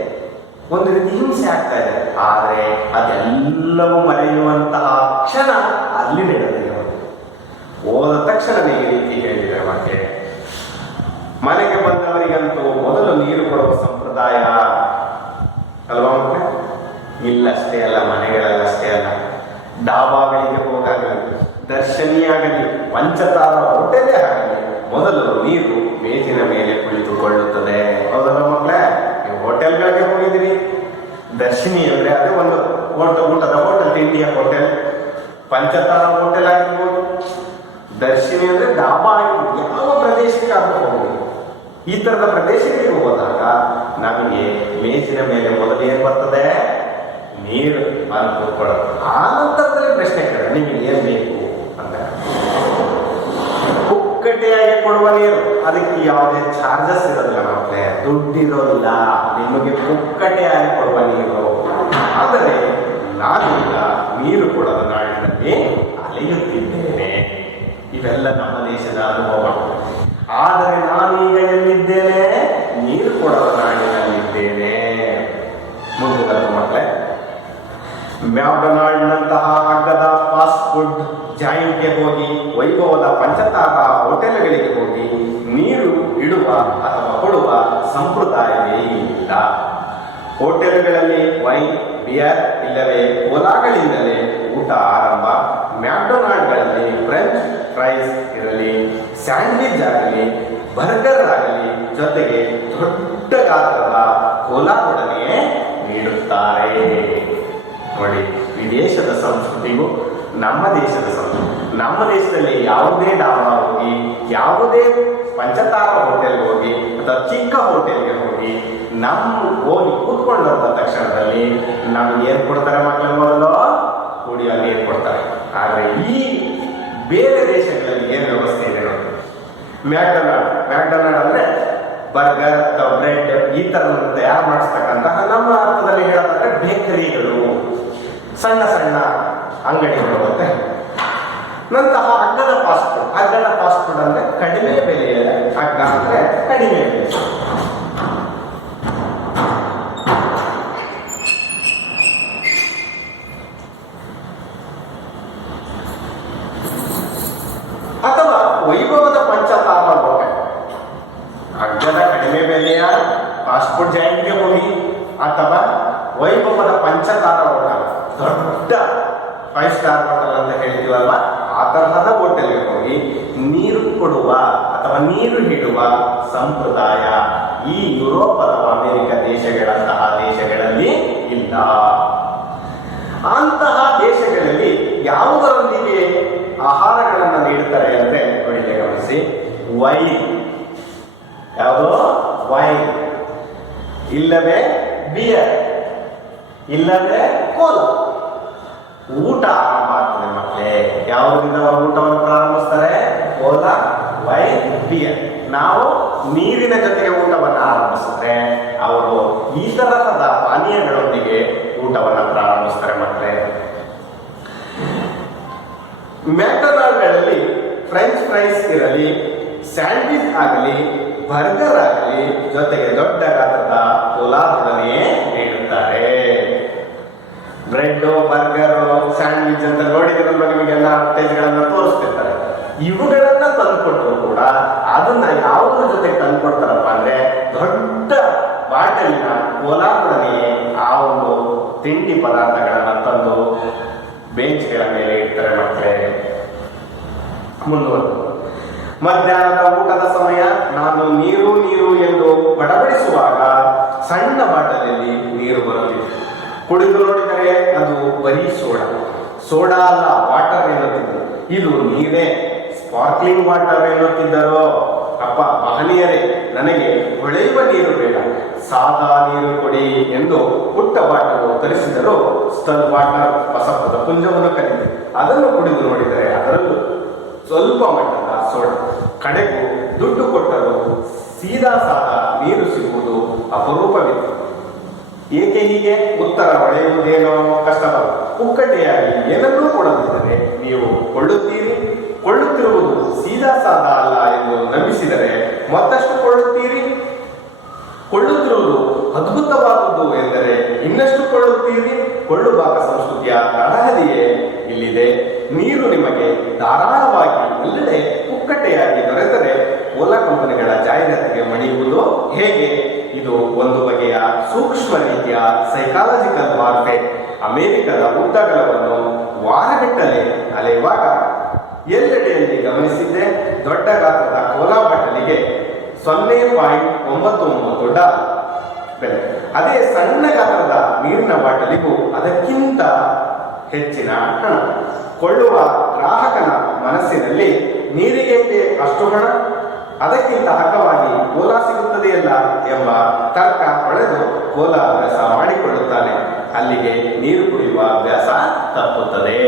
ಒಂದು ರೀತಿ ಹಿಂಸೆ ಆಗ್ತಾ ಇದೆ. ಆದರೆ ಅದೆಲ್ಲವೂ ಮರೆಯುವಂತಹ ಕ್ಷಣ ಅಲ್ಲಿ ನಡೆದಿದೆ. ಹೋದ ತಕ್ಷಣವೇ ಈ ರೀತಿ ಹೇಳಿದರೆ ಮಕ್ಕಳೇ. ಮನೆಗೆ ಬಂದವರಿಗಂತೂ ಮೊದಲು ನೀರು ಕೊಡುವ ಸಂಪ್ರದಾಯ ಅಲ್ವಾ ಮಕ್ಕಳೇ? ಇಲ್ಲಷ್ಟೇ ಅಲ್ಲ, ಮನೆಗಳಲ್ಲಷ್ಟೇ ಅಲ್ಲ, ಡಾಬಾಗಳಿಗೆ ಹೋಗಾಗಲಿ, ದರ್ಶನಿಯಾಗಲಿ, ಪಂಚತಾರ ಹೋಟೆಲೇ ಆಗಲಿ, ಮೊದಲು ನೀರು ಮೇಜಿನ ಮೇಲೆ ಕುಳಿತುಕೊಳ್ಳುತ್ತದೆ. ಹೌದಲ್ಲ ಮಕ್ಕಳೇ? ನೀವು ಹೋಟೆಲ್ಗಳಿಗೆ ಹೋಗಿದ್ದೀರಿ, ದರ್ಶಿನಿ ಅಂದ್ರೆ ಅದೇ ಒಂದು ಊಟದ ಹೋಟೆಲ್, ತಿಂಡಿಯ ಹೋಟೆಲ್, ಪಂಚತಾರ ಹೋಟೆಲ್ ಆಗಿರ್ಬೋದು. ದರ್ಶಿನಿ ಅಂದ್ರೆ ಡಾಬಾ ಆಗಿರ್ಬೋದು. ಯಾವ ಪ್ರದೇಶಕ್ಕೆ ಆದ್ರೂ ಹೋಗಿ ಈ ತರದ ಪ್ರದೇಶಗಳಿಗೆ ಹೋದಾಗ ನಮಗೆ ಮೇಜಿನ ಮೇಲೆ ಮೊದಲು ಏನ್ ಬರ್ತದೆ? ನೀರು ಅಂತ ಕೂತ್ಕೊಳ್ಳೋದು. ಆ ನಂತರದಲ್ಲಿ ಪ್ರಶ್ನೆ ಕೇಳ, ನಿಮಗೆ ಏನ್ ಬೇಕು ಅಂತ. ಪುಕ್ಕಟೆಯಾಗಿ ಕೊಡುವ ನೀರು, ಅದಕ್ಕೆ ಯಾವುದೇ ಚಾರ್ಜಸ್ ಇರೋದಿಲ್ಲ ಮಕ್ಕಳೇ, ದುಡ್ಡಿರೋದಿಲ್ಲ. ನಿಮಗೆ ಪುಕ್ಕಟೆಯಾಗಿ ಕೊಡುವ ನೀರು. ಆದರೆ ನಾನೀಗ ನೀರು ಕೊಡದ ನಾಡಿನಲ್ಲಿ ಅಲೆಯುತ್ತಿದ್ದೇನೆ. ಇವೆಲ್ಲ ನಮ್ಮ ದೇಶದ ಅನುಭವ. ಆದರೆ ನಾನೀಗ ಎಲ್ಲಿದ್ದೇನೆ? ನೀರು ಕೊಡದ ನಾಡಿನಲ್ಲಿದ್ದೇನೆ. ಮುಂದುವರೆದ ಮಕ್ಕಳೇ, ಮ್ಯಾಕ್ಡೊನಾಲ್ಡ್ನಂತಹ ಅಗ್ಗದ ಫಾಸ್ಟ್ ಫುಡ್ ಜಾಯಿಂಟ್ಗೆ ಹೋಗಿ, ವೈಭವದ ಪಂಚತಾರ ಹೋಟೆಲ್ಗಳಿಗೆ ಹೋಗಿ ನೀರು ಇಡುವ ಅಥವಾ ಕೊಡುವ ಸಂಪ್ರದಾಯವೇ ಇಲ್ಲ. ಹೋಟೆಲ್ಗಳಲ್ಲಿ ವೈನ್, ಬಿಯರ್ ಇಲ್ಲವೇ ಕೋಲಾಗಳಿಂದಲೇ ಊಟ ಆರಂಭ. ಮ್ಯಾಕ್ಡೊನಾಲ್ಡ್ಗಳಲ್ಲಿ ಫ್ರೆಂಚ್ ಫ್ರೈಸ್ ಇರಲಿ, ಸ್ಯಾಂಡ್ವಿಚ್ ಆಗಲಿ, ಬರ್ಗರ್ ಆಗಲಿ, ಜೊತೆಗೆ ದೊಡ್ಡ ಗಾತ್ರದ ಕೋಲಾದೊಡನೆಯೇ ನೀಡುತ್ತಾರೆ. ನೋಡಿ, ವಿದೇಶದ ಸಂಸ್ಕೃತಿಗೂ ನಮ್ಮ ದೇಶದ ಸಂಸ್ಕೃತಿ. ನಮ್ಮ ದೇಶದಲ್ಲಿ ಯಾವುದೇ ಡಾಬಾ ಹೋಗಿ, ಯಾವುದೇ ಪಂಚತಾರ ಹೋಟೆಲ್ ಹೋಗಿ ಅಥವಾ ಚಿಕ್ಕ ಹೋಟೆಲ್ಗೆ ಹೋಗಿ ಹೋಗಿ ಕೂತ್ಕೊಂಡಂತ ತಕ್ಷಣದಲ್ಲಿ ನಮ್ಗೆ ಏನ್ ಕೊಡ್ತಾರೆ ಮಕ್ಕಳು? ಮೊದಲು ಕುಡಿಯೋ ನೀರು ಕೊಡ್ತಾರೆ. ಆದ್ರೆ ಈ ಬೇರೆ ದೇಶಗಳಲ್ಲಿ ಏನ್ ವ್ಯವಸ್ಥೆ ಇದೆ ನೋಡಿ. ಮ್ಯಾಕ್ಡೊನಾಲ್ಡ್ ಅಂದ್ರೆ ಬರ್ಗರ್ ಅಥವಾ ಬ್ರೆಡ್ ಈ ತರ ತಯಾರು ಮಾಡಿಸ್ತಕ್ಕಂತಹ, ನಮ್ಮ ಅರ್ಥದಲ್ಲಿ ಹೇಳೋದಾದ್ರೆ ಬೇಕರಿಗಳು, ಸಣ್ಣ ಸಣ್ಣ ಅಂಗಡಿಗಳು ಮತ್ತೆ ನಂತಹ ಅಗ್ಗದ ಫಾಸ್ಟ್ ಫುಡ್. ಅಗ್ಗದ ಫಾಸ್ಟ್ ಫುಡ್ ಅಂದ್ರೆ ಕಡಿಮೆ ಬೆಲೆಯ ಅಗ್ಗ, ಅಂದ್ರೆ ಕಡಿಮೆ ಬೆಲೆ. ಅಥವಾ ವೈಭವದ ಪಂಚತಾರ ಹೋಟೆಲ್, ಅಗ್ಗದ ಕಡಿಮೆ ಬೆಲೆಯ ಫಾಸ್ಟ್ ಫುಡ್ ಜಾಯಿಂಟ್ಗೆ ಹೋಗಿ, ಅಥವಾ ವೈಭವದ ಪಂಚತಾರ ಹೋಟೆಲ್, ದೊಡ್ಡ 5 ಸ್ಟಾರ್ ಹೋಟೆಲ್ ಅಂತ ಹೇಳ್ತೀವಲ್ವ, ಆ ತರಹದ ಹೋಟೆಲ್ಗೆ ಹೋಗಿ ನೀರು ಕೊಡುವ ಅಥವಾ ನೀರು ಇಡುವ ಸಂಪ್ರದಾಯ ಈ ಯುರೋಪ್ ಅಥವಾ ಅಮೆರಿಕ ದೇಶಗಳಂತಹ ದೇಶಗಳಲ್ಲಿ ಇಲ್ಲ. ಅಂತಹ ದೇಶಗಳಲ್ಲಿ ಯಾವುದರೊಂದಿಗೆ ಆಹಾರಗಳನ್ನು ನೀಡುತ್ತಾರೆ ಅಂದ್ರೆ ನೋಡಿ, ಗಮನಿಸಿ. ವೈನ್, ಯಾವುದು? ವೈನ್ ಇಲ್ಲವೇ ಬಿಯರ್ ಇಲ್ಲವೇ ಕೋಲಾ. ಊಟ ಆರಂಭ ಆಗ್ತದೆ ಮಕ್ಕಳೇ. ಯಾವುದರಿಂದ ಅವರು ಊಟವನ್ನು ಪ್ರಾರಂಭಿಸ್ತಾರೆ? Cola, wine, beer. ನಾವು ನೀರಿನ ಜೊತೆಗೆ ಊಟವನ್ನು ಆರಂಭಿಸಿದ್ರೆ ಅವರು ಈ ತರಹದ ಪಾನೀಯಗಳೊಂದಿಗೆ ಊಟವನ್ನು ಪ್ರಾರಂಭಿಸ್ತಾರೆ ಮಕ್ಕಳೇ. ಮ್ಯಾಕ್ಡೊನಾಲ್ಡ್ಗಳಲ್ಲಿ ಫ್ರೆಂಚ್ ಫ್ರೈಸ್ ಇರಲಿ, ಸ್ಯಾಂಡ್ವಿಚ್ ಆಗಲಿ, ಬರ್ಗರ್ ಆಗಲಿ, ಜೊತೆಗೆ ದೊಡ್ಡ ಗಾತ್ರದ ಕೋಲಾದೊಡನೆಯೇ ನೀಡುತ್ತಾರೆ. ಬ್ರೆಡ್, ಬರ್ಗರ್, ಸ್ಯಾಂಡ್ವಿಚ್ ಅಂತ ನೋಡಿದ್ರಲ್ಲ, ನಿಮಗೆಲ್ಲ ಅಡ್ವರ್ಟೈಸ್ಗಳನ್ನ ತೋರಿಸ್ತಿರ್ತಾರೆ. ಇವುಗಳನ್ನ ತಂದುಕೊಟ್ಟರು ಕೂಡ ಅದನ್ನ ಯಾವುದ್ರ ಜೊತೆಗೆ ತಂದುಕೊಡ್ತಾರಪ್ಪ ಅಂದ್ರೆ ದೊಡ್ಡ ಬಾಟಲಿನ ಕೋಲಾದೊಡನೆಯೇ ಆ ಒಂದು ತಿಂಡಿ ಪದಾರ್ಥಗಳನ್ನ ತಂದು ಬೆಂಚ್ಗಳ ಮೇಲೆ ಇಡ್ತಾರೆ ಮಕ್ಕಳೇ. ಮುಂದುವರೆದು ಮಧ್ಯಾಹ್ನದ ಊಟದ ಸಮಯ ನಾನು ನೀರು ನೀರು ಎಂದು ಬಡಬಡಿಸುವಾಗ ಸಣ್ಣ ಬಾಟಲಿಯಲ್ಲಿ ನೀರು ಬರುತ್ತಿದೆ. ಕುಡಿದು ನೋಡಿದರೆ ಅದು ಬರೀ ಸೋಡಾ ಅಲ್ಲ, ವಾಟರ್ ಎನ್ನುತ್ತಿದ್ದರು. ಇದು ನೀರೇ, ಸ್ಪಾರ್ಕ್ಲಿಂಗ್ ವಾಟರ್ ಎನ್ನುತ್ತಿದ್ದರೋ. ಅಪ್ಪ ಮಹನೀಯರೇ, ನನಗೆ ಹೊಳೆಯುವ ನೀರು ಬೇಡ, ಸಾದಾ ನೀರು ಕೊಡಿ ಎಂದು ಪುಟ್ಟ ಬಾಟಲು ತರಿಸಿದರು. ಸ್ಟಲ್ ವಾಟರ್ ಹೊಸಪದ ಪುಂಜವನ್ನು ಕರೆದು ಅದನ್ನು ಕುಡಿದು ನೋಡಿದರೆ ಅದರಲ್ಲೂ ಸ್ವಲ್ಪ ಮಟ್ಟದ ಸೋಡಾ. ಕಡೆಗೂ ದುಡ್ಡು ಕೊಟ್ಟರು ಸೀದಾ ಸಾದಾ ನೀರು ಸಿಗುವುದು ಅಪರೂಪವಿತ್ತು. ಏಕೆ ಹೀಗೆ? ಉತ್ತರ ಹೊಳೆಯುವುದೇನೋ ಕಷ್ಟವಲ್ಲ. ಪುಕ್ಕಟೆಯಾಗಿ ಏನನ್ನೂ ಕೊಡದಿದ್ದರೆ ನೀವು ಕೊಳ್ಳುತ್ತೀರಿ. ಕೊಳ್ಳುತ್ತಿರುವುದು ಸೀದಾ ಸಾದಾ ಅಲ್ಲ ಎಂದು ನಂಬಿಸಿದರೆ ಮತ್ತಷ್ಟು ಕೊಳ್ಳುತ್ತೀರಿ. ಕೊಳ್ಳುತ್ತಿರುವುದು ಅದ್ಭುತವಾದದ್ದು ಎಂದರೆ ಇನ್ನಷ್ಟು ಕೊಳ್ಳುತ್ತೀರಿ. ಕೊಳ್ಳುವಾಗ ಸಂಸ್ಕೃತಿಯ ತಳಹದಿಯೇ ಇಲ್ಲಿದೆ. ನೀರು ನಿಮಗೆ ಧಾರಾಳವಾಗಿ ಎಲ್ಲೆಡೆ ಪುಕ್ಕಟೆಯಾಗಿ ದೊರೆತರೆ ಓಲಾ ಕಂಪನಿಗಳ ಜಾಹೀರಾತಿಗೆ ಮಣಿಯುವುದು ಹೇಗೆ? ಇದು ಒಂದು ಬಗೆಯ ಸೂಕ್ಷ್ಮ ರೀತಿಯ ಸೈಕಾಲಜಿಕಲ್ ವಾರ್ಫೇರ್. $0.99 ಬೆಲೆ. ಅದೇ ಸಣ್ಣ ಗಾತ್ರದ ನೀರಿನ ಬಾಟಲಿಗೂ ಅದಕ್ಕಿಂತ ಹೆಚ್ಚಿನ ಹಣ. ಕೊಳ್ಳುವ ಗ್ರಾಹಕನ ಮನಸ್ಸಿನಲ್ಲಿ ನೀರಿಗೇಕೆ ಅಷ್ಟು ಹಣ, ಅದಕ್ಕಿಂತ ಹಕ್ಕವಾಗಿ ಕೋಲಾ ಸಿಗುತ್ತದೆಯಲ್ಲ ಎಂಬ ತರ್ಕ ಹೊಳೆದು ಕೋಲಾ ಅಭ್ಯಾಸ ಮಾಡಿಕೊಳ್ಳುತ್ತಾನೆ. ಅಲ್ಲಿಗೆ ನೀರು ಕುಡಿಯುವ ಅಭ್ಯಾಸ ತಪ್ಪುತ್ತದೆ.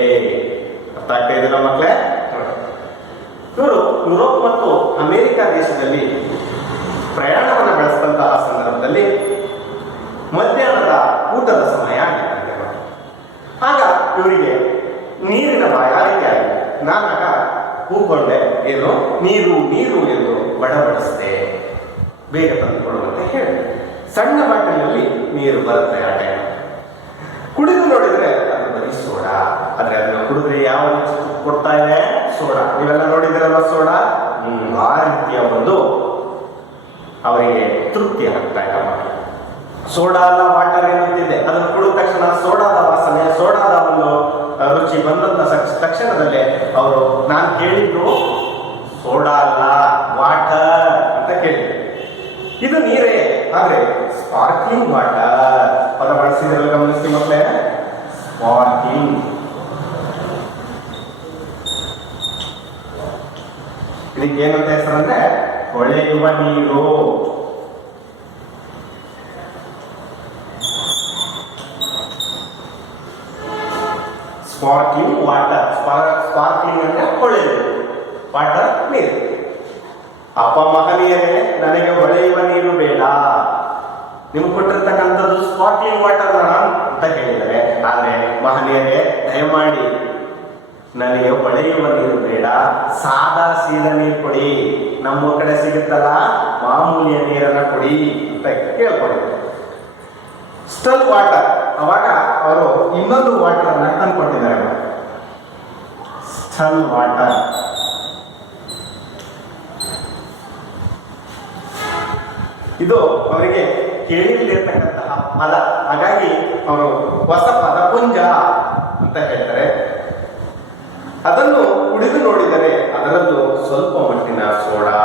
ಅರ್ಥ ಆಗ್ತಾ ಇದೆಯಲ್ಲ ಮಕ್ಕಳೇ? ಇವರು ಯುರೋಪ್ ಮತ್ತು ಅಮೆರಿಕ ದೇಶದಲ್ಲಿ ಪ್ರಯಾಣವನ್ನು ಬೆಳೆಸಿದಂತಹ ಸಂದರ್ಭದಲ್ಲಿ ಮಧ್ಯಾಹ್ನದ ಊಟದ ಸಮಯ ಆಗಿರ್ತದೆ. ಆಗ ಇವರಿಗೆ ನೀರಿನ ಬಾಯಾರಿಕೆ ಆಗಿದೆ. ನಾನಾಗ ಕೂತ್ಕೊಂಡೆ, ಏನು ನೀರು ನೀರು ಎಂದು ಬಡಬಡಿಸಿದೆ, ಬೇಗ ತಂದುಕೊಡುವಂತೆ ಹೇಳಿ. ಸಣ್ಣ ಬಾಟಲಿನಲ್ಲಿ ನೀರು ಬರುತ್ತೆ. ಆ ಟೈಮ್ ಕುಡಿದು ನೋಡಿದ್ರೆ ಅದು ಬರೀ ಸೋಡಾ. ಆದ್ರೆ ಅದನ್ನು ಕುಡಿದ್ರೆ ಯಾವ ರೀತಿ ಕೊಡ್ತಾ ಇದೆ? ಸೋಡಾ. ನೀವೆಲ್ಲ ನೋಡಿದಿರಲ್ಲ ಸೋಡಾ. ಆ ರೀತಿಯ ಒಂದು ಅವರಿಗೆ ತೃಪ್ತಿ ಆಗ್ತಾ ಇಲ್ಲ. ಸೋಡಾ ಅಲ್ಲ ವಾಟರ್ ಎನ್ನುತ್ತಿದೆ. ಅದನ್ನು ಕುಡಿದ ತಕ್ಷಣ ಸೋಡಾದ ವಾಸನೆ, ಸೋಡಾದ ಒಂದು ರುಚಿ ಬಂದಂತ ತಕ್ಷಣದಲ್ಲೇ ಅವರು ನಾನು ಕೇಳಿದ್ದು ಸೋಡಾ ಅಲ್ಲ ವಾಟರ್ ಅಂತ ಕೇಳಿದ್ರು. ಇದು ನೀರೇ, ಆದ್ರೆ ಸ್ಪಾರ್ಕ್ಲಿಂಗ್ ವಾಟರ್ ಪದ ಬಳಸಿದ್ರಲ್ಲ, ಗಮನಿಸಿ ಮಕ್ಕಳೇ. ಸ್ಪಾರ್ಕ್ಲಿಂಗ್, ಇದಕ್ಕೆ ಏನಂತ ಹೆಸರಂದ್ರೆ ಹೊಳೆಯುವ ನೀರು. Sparkling water. ಸ್ಪಾರ್ಕ್ಲಿಂಗ್ ಅಂದ್ರೆ ಹೊಳೆಯುವುದು, ವಾಟರ್ ನೀರು. ಅಪ್ಪ ಮಹನೀಯರೇ, ನನಗೆ ಹೊಳೆಯುವ ನೀರು ಬೇಡ, ನಿಮ್ಗೆ ಕೊಟ್ಟಿರ್ತಕ್ಕಂಥದ್ದು ಸ್ಪಾರ್ಕ್ಲಿಂಗ್ ವಾಟರ್ ಅಂತ ಹೇಳಿದರೆ. ಆದ್ರೆ ಮಹನೀಯರೇ, ದಯಮಾಡಿ ನನಗೆ ಹೊಳೆಯುವ ನೀರು ಬೇಡ, ಸಾದಾ ಸೀದಾ ನೀರು ಕೊಡಿ, ನಮ್ಮ ಕಡೆ ಸಿಗುತ್ತಲ್ಲ ಮಾಮೂಲಿಯ ನೀರನ್ನ ಕೊಡಿ ಅಂತ ಕೇಳ್ಕೊಂಡಿದ್ರು. ಸ್ಟಲ್ ವಾಟರ್. ಅವಾಗ ಅವರು ಇನ್ನೊಂದು ವಾಟರ್ ಅನ್ನ ತಂದ್ಕೊಟ್ಟಿದ್ದಾರೆ, ಸ್ಟಲ್ ವಾಟರ್. ಇದು ಅವರಿಗೆ ಕೇಳಿರ್ತಕ್ಕಂತಹ ಪದ, ಹಾಗಾಗಿ ಅವರು ಹೊಸ ಪದ ಪುಂಜ ಅಂತ ಹೇಳ್ತಾರೆ. ಅದನ್ನು ಕುಡಿದು ನೋಡಿದರೆ ಅದರಲ್ಲೂ ಸ್ವಲ್ಪ ಮಟ್ಟಿನ ಸೋಡಾ.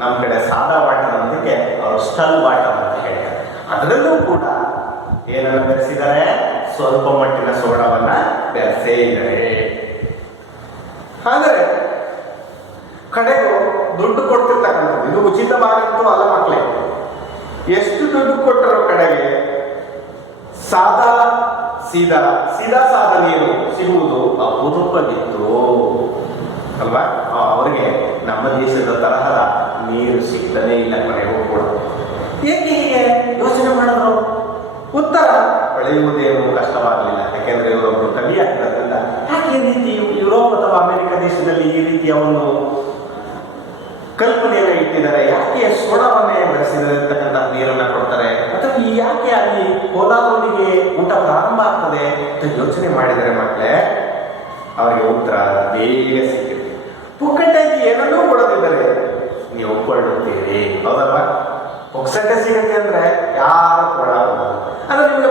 ನಮ್ಮ ಕಡೆ ಸಾದಾ ವಾಟರ್ ಅಂದಕ್ಕೆ ಅವರು ಸ್ಟಲ್ ವಾಟರ್ ಅಂತ ಹೇಳ್ತಾರೆ. ಅದರಲ್ಲೂ ಕೂಡ ಏನನ್ನು ಬೆರೆಸಿದ್ದಾರೆ? ಸ್ವಲ್ಪ ಮಟ್ಟಿನ ಸೋಡಾವನ್ನ ಬೆರೆಸೇ ಇದ್ದಾರೆ. ಆದರೆ ಕಡೆಗೂ ದುಡ್ಡು ಕೊಡ್ತಿರ್ತಕ್ಕಂಥದ್ದು ಇದು ಉಚಿತವಾಗಂತೂ ಅಲ್ಲ ಮಕ್ಕಳೇ. ಎಷ್ಟು ದುಡ್ಡು ಕೊಟ್ಟರು ಕಡೆಗೆ ಸಾದಾ ಸಾದಾ ನೀರು ಸಿಗುವುದು ಅಪರೂಪವಿತ್ತು ಅಲ್ವಾ? ಅವರಿಗೆ ನಮ್ಮ ದೇಶದ ತರಹದ ನೀರು ಸಿಗ್ತಲೇ ಇಲ್ಲ ಕೊನೆಗೂ ಕೂಡ. ಏಕೆ ಹೀಗೆ ಯೋಚನೆ ಮಾಡಿದ್ರು? ಉತ್ತರ ಹೊಳೆಯುವುದೇನು ಕಷ್ಟವಾಗಲಿಲ್ಲ. ಯಾಕೆಂದ್ರೆ ಇವರೊಬ್ಬರು ಕವಿ ಆಗಿರೋದ್ರಿಂದ. ಯಾಕೆ ಈ ರೀತಿ ಯುರೋಪ್ ಅಥವಾ ಅಮೆರಿಕ ದೇಶದಲ್ಲಿ ಈ ರೀತಿಯ ಒಂದು ಕಲ್ಪನೆಯನ್ನು ಇಟ್ಟಿದ್ದಾರೆ? ಯಾಕೆ ಸೋಡಾವನ್ನೇ ಬೆರೆಸಿರ್ತಕ್ಕಂಥ ನೀರನ್ನ ಕೊಡ್ತಾರೆ? ಅಥವಾ ಯಾಕೆ ಅಲ್ಲಿ ಕೋಲಾರೊಂದಿಗೆ ಊಟ ಪ್ರಾರಂಭ ಆಗ್ತದೆ ಅಂತ ಯೋಚನೆ ಮಾಡಿದರೆ ಮಕ್ಕಳೇ, ಅವರಿಗೆ ಉತ್ತರ ಬೇಗ ಸಿಕ್ಕಿದೆ. ಪುಕ್ಕಟ್ಟಾಗಿ ಏನನ್ನೂ ಕೊಡದಿದ್ದರೆ ನೀವು ಒಪ್ಪಿಕೊಳ್ಳುತ್ತೀರಿ, ಹೌದಲ್ವಾ? ಪುಕ್ಸಟ್ಟೆ ಸಿಗುತ್ತೆ ಅಂದ್ರೆ ಯಾರು ಕೊಡಬಹುದು. ಆದ್ರೆ ನಿಮಗೆ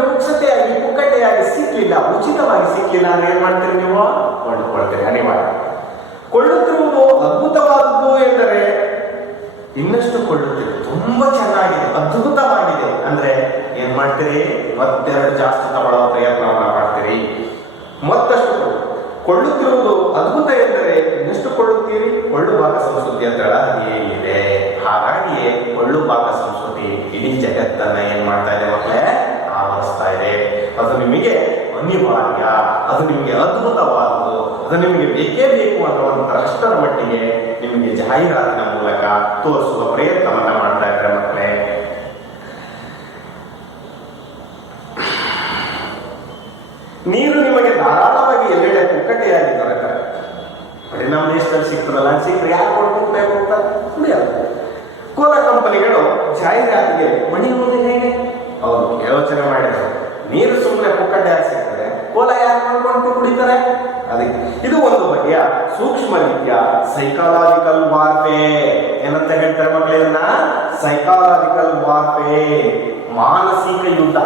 ಪುಕ್ಕಟ್ಟೆಯಾಗಿ ಸಿಕ್ಲಿಲ್ಲ, ಉಚಿತವಾಗಿ ಸಿಕ್ಲಿಲ್ಲ ಅಂದ್ರೆ ಏನ್ ಮಾಡ್ತೀರಿ? ನೀವು ಕೊಂಡುಕೊಳ್ತೀರಿ, ಅನಿವಾರ್ಯ. ಕೊಳ್ಳುತ್ತಿರುವುದು ಅದ್ಭುತವಾದದ್ದು ಎಂದರೆ ಇನ್ನಷ್ಟು ಕೊಳ್ಳುತ್ತೀರಿ. ತುಂಬಾ ಚೆನ್ನಾಗಿದೆ, ಅದ್ಭುತವಾಗಿದೆ ಅಂದ್ರೆ ಏನ್ ಮಾಡ್ತೀರಿ? ಮತ್ತೆರಡು ಜಾಸ್ತಿ ತಗೊಳ್ಳುವ ಪ್ರಯತ್ನವನ್ನ ಮಾಡ್ತೀರಿ, ಮತ್ತಷ್ಟು ಕೊಳ್ಳುತ್ತಿರುವುದು ಅದ್ಭುತ ಎಂದರೆ ಇನ್ನೆಷ್ಟು ಕೊಳ್ಳುತ್ತೀರಿ. ಕೊಳ್ಳುಭಾಗ ಸಂಸ್ಕೃತಿಯ ತಳ ಏನಿದೆ. ಹಾಗಾಗಿಯೇ ಕೊಳ್ಳುಭಾಗ ಸಂಸ್ಕೃತಿ ಇಡೀ ಜಗತ್ತನ್ನ ಏನ್ ಮಾಡ್ತಾ ಇದೆ ಮಕ್ಕಳೇ? ಆವರಿಸ್ತಾ ಇದೆ. ಅದು ನಿಮಗೆ ಅನಿವಾರ್ಯ, ಅದು ನಿಮಗೆ ಅದ್ಭುತವಾದದ್ದು, ಅದು ನಿಮಗೆ ಬೇಕೇ ಬೇಕು ಅನ್ನುವಂತಷ್ಟರ ಮಟ್ಟಿಗೆ ನಿಮಗೆ ಜಾಹೀರಾತಿನ ಮೂಲಕ ತೋರಿಸುವ ಪ್ರಯತ್ನವನ್ನ ಮಾಡ್ತಾ ಇದ್ದಾರೆ ಮಕ್ಕಳೇ. ನೀರು ನಿಮಗೆ ಧಾರಾಳವಾಗಿ ಎಲ್ಲೆಡೆ ಪುಕ್ಕಟೆಯಾಗಿ ದೊರೆತಾರೆ. ಅದೇ ನಮ್ಮ ದೇಶದಲ್ಲಿ ಸಿಗ್ತದಲ್ಲ, ಸಿಕ್ಕರೆ ಯಾರು ಕೊಡ್ತಾರೆ? ಕುಡಿಯಲ್ಲ. ಕೋಲಾ ಕಂಪನಿಗಳು ಜಾಹೀರಾತಿಗೆ ಮಣಿಯುವುದು ಹೇಗೆ? ಅವರು ಯೋಚನೆ ಮಾಡಿದ್ರು, ನೀರು ಸುಮ್ಮನೆ ಪುಕ್ಕಟೆಯಾಗಿ ಸಿಗ್ತದೆ, ಕೋಲಾ ಯಾರು ಮಾಡ್ಕೊಂಡು ಕುಡಿತಾರೆ? ಅದಕ್ಕೆ ಇದು ಒಂದು ಬಗೆಯ ಸೂಕ್ಷ್ಮ ರೀತಿಯ ಸೈಕಾಲಜಿಕಲ್ ವಾರ್ಫೇರ್. ಏನಂತ ಹೇಳ್ತಾರೆ ಮಕ್ಕಳೇ ಇದನ್ನ? ಸೈಕಾಲಜಿಕಲ್ ವಾರ್ಫೇರ್, ಮಾನಸಿಕ ಯುದ್ಧ.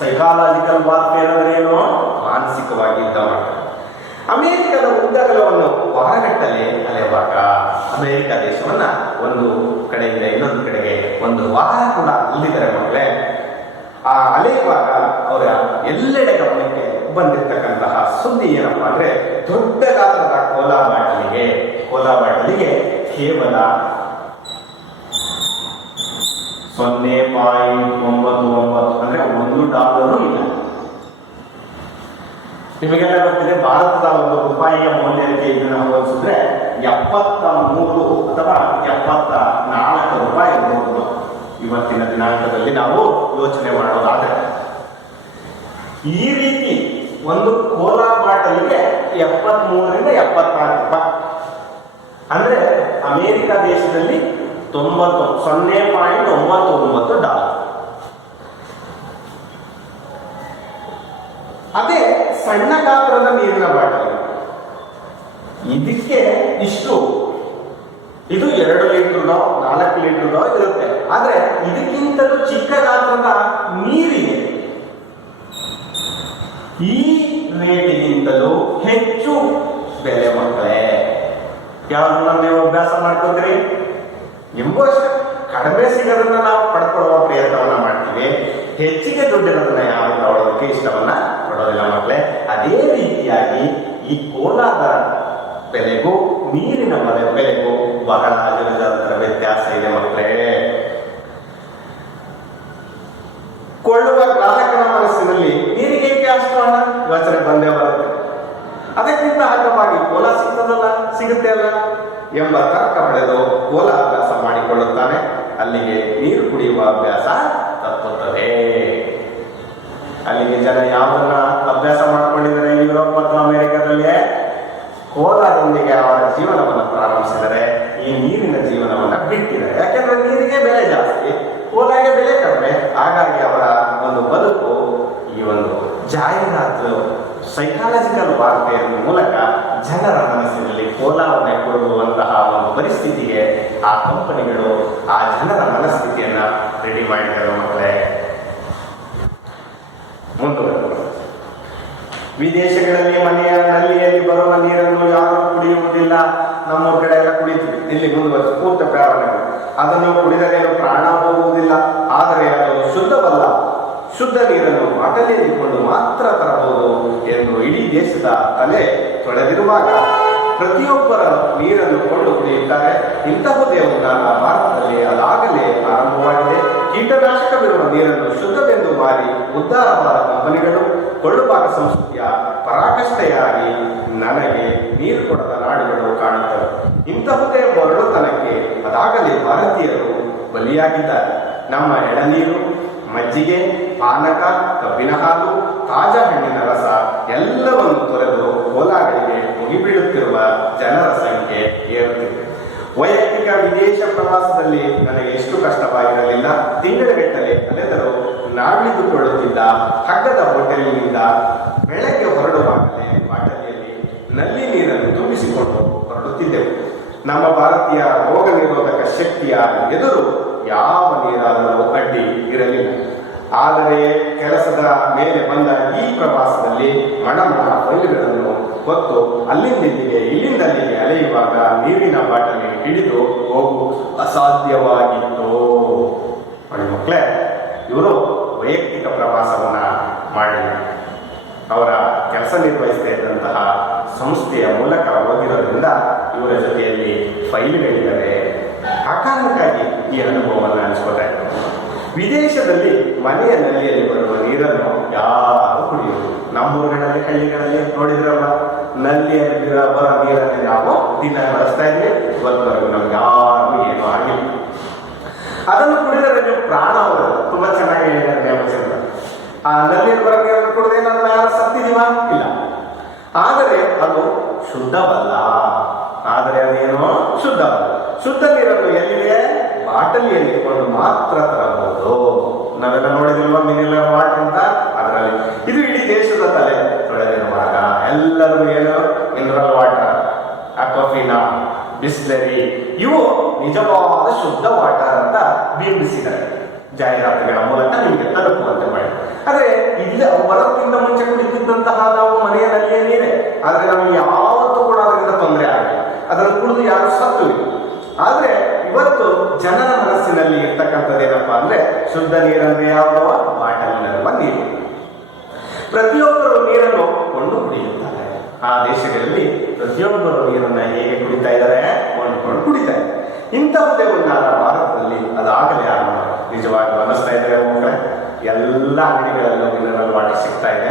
ಸೈಕಾಲಜಿಕಲ್ ವಾರ್ಫೇರ್ ಅಂದ್ರೆ ಏನು? ಮಾನಸಿಕವಾಗಿ ಯುದ್ಧ ಮಾಡ್ತಾರೆ. ಅಮೆರಿಕದ ಉದ್ದಗಲವನ್ನು ವಾರಗಟ್ಟಲೆ ಅಲೆಯುವಾಗ ಅಮೆರಿಕ ದೇಶವನ್ನ ಒಂದು ಕಡೆಯಿಂದ ಇನ್ನೊಂದು ಕಡೆಗೆ ಒಂದು ವಾರ ಕೂಡ ಅಲ್ಲಿದ್ದಾರೆ ಮಕ್ಕಳೇ. ಆ ಅಲೆಯುವಾಗ ಅವರ ಎಲ್ಲೆಡೆ ಗಮನಕ್ಕೆ ಬಂದಿರತಕ್ಕಂತಹ ಸುದ್ದಿ ಏನಪ್ಪಾ ಅಂದ್ರೆ, ದೊಡ್ಡ ಗಾತ್ರದ ಕೋಲಾ ಬಾಟಲಿಗೆ ಕೇವಲ 0.99 ಅಂದ್ರೆ $1 ಇಲ್ಲ. ನಿಮಗೆಲ್ಲ ಗೊತ್ತಿದೆ, ಭಾರತದ ಒಂದು ರೂಪಾಯಿಯ ಮೌಲ್ಯಕ್ಕೆ ಇದನ್ನು ಹೋಲಿಸಿದ್ರೆ 73 ಅಥವಾ 74 ರೂಪಾಯಿ ಇರಬಹುದು ಇವತ್ತಿನ ದಿನಾಂಕದಲ್ಲಿ ನಾವು ಯೋಚನೆ ಮಾಡೋದಾದ್ರೆ. ಈ ರೀತಿ ಒಂದು ಕೋಲಾ ಬಾಟಲಿಗೆ 73ರಿಂದ 74 ರೂಪಾಯಿ ಅಂದ್ರೆ ಅಮೆರಿಕ ದೇಶದಲ್ಲಿ $0.99. ಅದೇ ಸಣ್ಣ ಗಾತ್ರದ ನೀರಿನ ಬಾಟಲಿ, ಇದಕ್ಕೆ ಇಷ್ಟು, ಇದು 2 ಲೀಟರ್ನೋ 4 ಲೀಟರ್ನೋ ಇರುತ್ತೆ. ಆದ್ರೆ ಇದಕ್ಕಿಂತಲೂ ಚಿಕ್ಕ ಗಾತ್ರದ ನೀರಿಗೆ ಈ ರೇಟಿಗಿಂತಲೂ ಹೆಚ್ಚು ಬೆಲೆ ಮಕ್ಕಳೇ. ಯಾವ್ದನ್ನ ನೀವು ಅಭ್ಯಾಸ ಮಾಡ್ಕೊಂಡ್ರಿ? ನಿಮಗೂ ಅಷ್ಟೇ, ಕಡಿಮೆ ಸಿಗೋದನ್ನ ನಾವು ಪಡ್ಕೊಳ್ಳುವ ಪ್ರಯತ್ನವನ್ನ ಮಾಡ್ತೀವಿ, ಹೆಚ್ಚಿಗೆ ದುಡ್ಡಿರೋದನ್ನ ಯಾರು ತಗೊಳ್ಳೋದಕ್ಕೆ ಇಷ್ಟವನ್ನ ಪಡೋದಿಲ್ಲ ಮಕ್ಕಳೇ. ಅದೇ ರೀತಿಯಾಗಿ ಈ ಕೋಲಾದ ಬೆಲೆಗೂ ನೀರಿನ ಬೆಲೆಗೂ ಬಹಳ ಜನರ ವ್ಯತ್ಯಾಸ ಇದೆ ಮಕ್ಕಳೇ. ಕೊಳ್ಳುವ ಗ್ರಾಹಕನ ಮನಸ್ಸಿನಲ್ಲಿ ನೀರಿಗೆ ಅಷ್ಟು ಹಣ ಯೋಚನೆ ಬಂದೇ ಬರುತ್ತೆ. ಅದಕ್ಕಿಂತ ಅಗ್ಗವಾಗಿ ಕೋಲಾ ಸಿಗುತ್ತೆ ಅಲ್ಲ ಎಂಬ ತರ್ಕ ಪಡೆದು ಕೋಲಾ ಅಭ್ಯಾಸ ಮಾಡಿಕೊಳ್ಳುತ್ತಾನೆ. ಅಲ್ಲಿಗೆ ನೀರು ಕುಡಿಯುವ ಅಭ್ಯಾಸ ತಪ್ಪುತ್ತದೆ. ಅಲ್ಲಿಗೆ ಜನ ಯಾವುದನ್ನ ಅಭ್ಯಾಸ ಮಾಡಿಕೊಂಡಿದ್ದಾರೆ? ಯುರೋಪ್ ಮತ್ತು ಅಮೆರಿಕದಲ್ಲಿಯೇ ಕೋಲಾದೊಂದಿಗೆ ಅವರ ಜೀವನವನ್ನು ಪ್ರಾರಂಭಿಸಿದರೆ ಈ ನೀರಿನ ಜೀವನವನ್ನ ಬಿಟ್ಟಿದ್ದಾರೆ. ಯಾಕೆಂದ್ರೆ ನೀರಿಗೆ ಬೆಲೆ ಜಾಸ್ತಿ, ಕೋಲಾಗೆ ಬೆಲೆ ಕಡಿಮೆ. ಹಾಗಾಗಿ ಅವರ ಒಂದು ಬದುಕು ಈ ಒಂದು ಜಾಹೀರಾತು ಸೈಕಾಲಜಿಕಲ್ ವಾರ್ತೆಯ ಮೂಲಕ ಜನರ ಮನಸ್ಸಿನಲ್ಲಿ ಕೋಲಾವನ್ನೇ ಕೊಡುವಂತಹ ಒಂದು ಪರಿಸ್ಥಿತಿಗೆ ಆ ಕಂಪನಿಗಳು ಆ ಜನರ ಮನಸ್ಥಿತಿಯನ್ನ ರೆಡಿ ಮಾಡಿದ್ದಾರೆ ಮಕ್ಕಳೇ. ಮುಂದುವರೆದು ವಿದೇಶಗಳಲ್ಲಿ ಮನೆಯ ನಲ್ಲಿಯಲ್ಲಿ ಬರುವ ನೀರನ್ನು ಯಾರು ಕುಡಿಯುವುದಿಲ್ಲ. ನಮ್ಮ ಕಡೆ ಎಲ್ಲ ಕುಡಿತೀವಿ. ಇಲ್ಲಿ ಮುಂದುವರೆದು ಪೂರ್ತಿ ಪ್ರಾರಂಭ, ಅದನ್ನು ಕುಡಿದರೇನು ಪ್ರಾಣ ಹೋಗುವುದಿಲ್ಲ, ಆದರೆ ಅದು ಶುದ್ಧವಲ್ಲ. ಶುದ್ಧ ನೀರನ್ನು ಬಾಟಲಿಯಲ್ಲಿಕೊಂಡು ಮಾತ್ರ ತರಬಹುದು ಎಂದು ಇಡೀ ದೇಶದ ತಲೆ ತೊಳೆದಿರುವಾಗ ಪ್ರತಿಯೊಬ್ಬರ ನೀರನ್ನು ಕೊಂಡು ಕುಡಿಯುತ್ತಾರೆ. ಇಂತಹುದೇ ಉದ್ಯಾನ ಭಾರತದಲ್ಲಿ ಅದಾಗಲೇ ಆರಂಭವಾಗಿದೆ. ಕೀಟನಾಶಕವಿರುವ ನೀರನ್ನು ಶುದ್ಧವೆಂದು ಮಾರಿ ಉದ್ಧಾರವಾದ ಕಂಪನಿಗಳು ಕೊಳ್ಳುವಾಗ ಸಂಸ್ಕೃತಿಯ ಪರಾಕಷ್ಟೆಯಾಗಿ ನನಗೆ ನೀರು ಕೊಡದ ನಾಡುಗಳು ಕಾಣುತ್ತವೆ. ಇಂತಹುದೇ ಮರಳುತನಕ್ಕೆ ಅದಾಗಲೇ ಭಾರತೀಯರು ಬಲಿಯಾಗಿದ್ದಾರೆ. ನಮ್ಮ ಎಳನೀರು, ಮಜ್ಜಿಗೆ, ಪಾನಕ, ಕಬ್ಬಿನ ಹಾಲು, ತಾಜಾ ಹಣ್ಣಿನ ರಸ ಎಲ್ಲವನ್ನು ತೊರೆದು ಕೋಲಾಗಳಿಗೆ ಮುಗಿಬೀಳುತ್ತಿರುವ ಜನರ ಸಂಖ್ಯೆ ಏರುತ್ತಿದೆ. ವೈಯಕ್ತಿಕ ವಿದೇಶ ಪ್ರವಾಸದಲ್ಲಿ ನನಗೆ ಎಷ್ಟು ಕಷ್ಟವಾಗಿರಲಿಲ್ಲ. ತಿಂಗಳುಗಟ್ಟಲೆ ಅಲೆದರೂ ನಾವಿಳಿದುಕೊಳ್ಳುತ್ತಿದ್ದ ಹಗ್ಗದ ಹೋಟೆಲಿನಿಂದ ಬೆಳಗ್ಗೆ ಹೊರಡುವಾಗಲೇ ಬಾಟಲಿಯಲ್ಲಿ ನಲ್ಲಿ ನೀರನ್ನು ತುಂಬಿಸಿಕೊಂಡು ಹೊರಡುತ್ತಿದ್ದೆವು. ನಮ್ಮ ಭಾರತೀಯ ರೋಗ ನಿರೋಧಕ ಶಕ್ತಿಯ ಎದುರು ಯಾವ ನೀರಾದರೂ ಅಡ್ಡಿ ಇರಲಿಲ್ಲ. ಆದರೆ ಕೆಲಸದ ಮೇಲೆ ಬಂದ ಈ ಪ್ರವಾಸದಲ್ಲಿ ಮಣಮಣ ಫೈಲುಗಳನ್ನು ಹೊತ್ತು ಅಲ್ಲಿಂದಿಲ್ಲಿಗೆ ಇಲ್ಲಿಂದಲ್ಲಿಗೆ ಅಲೆಯುವಾಗ ನೀರಿನ ಬಾಟಲಿ ಹಿಡಿದು ಹೋಗು ಅಸಾಧ್ಯವಾಗಿತ್ತು. ಮಕ್ಕಳೇ, ಇವರು ವೈಯಕ್ತಿಕ ಪ್ರವಾಸವನ್ನ ಮಾಡಿ ಅವರ ಕೆಲಸ ನಿರ್ವಹಿಸ್ತಾ ಇದ್ದಂತಹ ಸಂಸ್ಥೆಯ ಮೂಲಕ ಹೋಗಿರೋದ್ರಿಂದ ಇವರ ಜೊತೆಯಲ್ಲಿ ಫೈಲ್ಗಳಿದ್ದಾವೆ. ಆ ಕಾರಣಕ್ಕಾಗಿ ಈ ಅನುಭವವನ್ನು ಹಂಚ್ಕೋತಾ ಇದ್ದಾರೆ. ವಿದೇಶದಲ್ಲಿ ಮನೆಯ ನಲ್ಲಿಯಲ್ಲಿ ಬರುವ ನೀರನ್ನು ಯಾರು ಕುಡಿಯುವುದು? ನಮ್ಮೂರುಗಳಲ್ಲಿ ಹಳ್ಳಿಗಳಲ್ಲಿ ನೋಡಿದ್ರಲ್ಲ, ನಲ್ಲಿಯಲ್ಲಿ ಬರೋ ನೀರನ್ನೇ ನಾವು ದಿನ ಬಳಸ್ತಾ ಇದ್ವಿ. ಇವತ್ತವರೆಗೂ ನಮ್ಗೆ ಯಾರು ಏನೂ ಆಗಿಲ್ಲ. ಅದನ್ನು ಕುಡಿದರೆ ನೀವು ಪ್ರಾಣ ಹೋಗೋದು. ತುಂಬಾ ಚೆನ್ನಾಗಿ ಹೇಳಿದ್ದಾರೆ ನೇಮಚಂದ್ರ. ಆ ನಲ್ಲಿಯಲ್ಲಿ ಬರೋ ನೀರನ್ನು ಕುಡಿದ್ರೆ ನಾವು ಯಾರು ಸತ್ತಿದೀವ? ಇಲ್ಲ. ಆದರೆ ಅದು ಶುದ್ಧವಲ್ಲ. ಆದರೆ ಅದೇನೋ ಶುದ್ಧವಲ್ಲ. ಶುದ್ಧ ನೀರನ್ನು ಎಲ್ಲಿದೆ? ಬಾಟಲಿಯಲ್ಲಿ ಇಟ್ಕೊಂಡು ಮಾತ್ರ ತರಬಹುದು. ನಾವೆಲ್ಲ ನೋಡಿದಿಲ್ವಾ ಮಿನರಲ್ ವಾಟರ್ ಅಂತ? ಅದರಲ್ಲಿ ಇದು ಇಡೀ ದೇಶದ ತಲೆ ತೊಳೆದಿರುವಾಗ ಎಲ್ಲರೂ ಏನು ಮಿನರಲ್ ವಾಟರ್, ಅಕ್ವಾಫಿನಾ, ಬಿಸ್ಲರಿ ಇವು ನಿಜವಾದ ಶುದ್ಧ ವಾಟರ್ ಅಂತ ಬಿಂಬಿಸಿದ್ದಾರೆ ಜಾಹೀರಾತುಗಳ ಮೂಲಕ ನಿಮಗೆ ತಲುಪುವಂತೆ ಮಾಡಿ. ಆದ್ರೆ ಇಲ್ಲ, ಬರೋಕ್ಕಿಂತ ಮುಂಚೆ ಕುಡಿತಿದ್ದಂತಹ ನಾವು ಮನೆಯ ನಲ್ಲಿಯೇ ನೀರೇ. ಆದ್ರೆ ನಮಗೆ ಯಾವತ್ತೂ ಕೂಡ ಅದರಿಂದ ತೊಂದರೆ ಆಗಿಲ್ಲ. ಅದನ್ನು ಕುಡಿದು ಯಾರು ಸತ್ತು ಆದ್ರೆ ಇವತ್ತು ಜನರ ಮನಸ್ಸಿನಲ್ಲಿ ಇರ್ತಕ್ಕಂಥದ್ದೇನಪ್ಪಾ ಅಂದ್ರೆ ಶುದ್ಧ ನೀರಂದ್ರೆ ಯಾವುದೋ ಬಾಟಲಿನಲ್ಲಿರುವ ನೀರು. ಪ್ರತಿಯೊಬ್ಬರು ನೀರನ್ನು ಕೊಂಡು ಕುಡಿಯುತ್ತಾರೆ. ಆ ದೇಶಗಳಲ್ಲಿ ಪ್ರತಿಯೊಬ್ಬರು ನೀರನ್ನ ಹೇಗೆ ಕುಡಿತಾ ಇದ್ದಾರೆ? ಕೊಂಡುಕೊಂಡು ಕುಡಿತಾ ಇದ್ದಾರೆ. ಇಂಥವುದೇ ಒಂದಾದ ಭಾರತದಲ್ಲಿ ಅದಾಗಲೇ ಆರಂಭ. ನಿಜವಾಗಿ ಅನ್ನಿಸ್ತಾ ಇದ್ದಾರೆ ಮಕ್ಕಳೇ, ಎಲ್ಲ ಅಂಗಡಿಗಳಲ್ಲೂ ಮಿನರಲ್ ವಾಟರ್ ಸಿಗ್ತಾ ಇದೆ.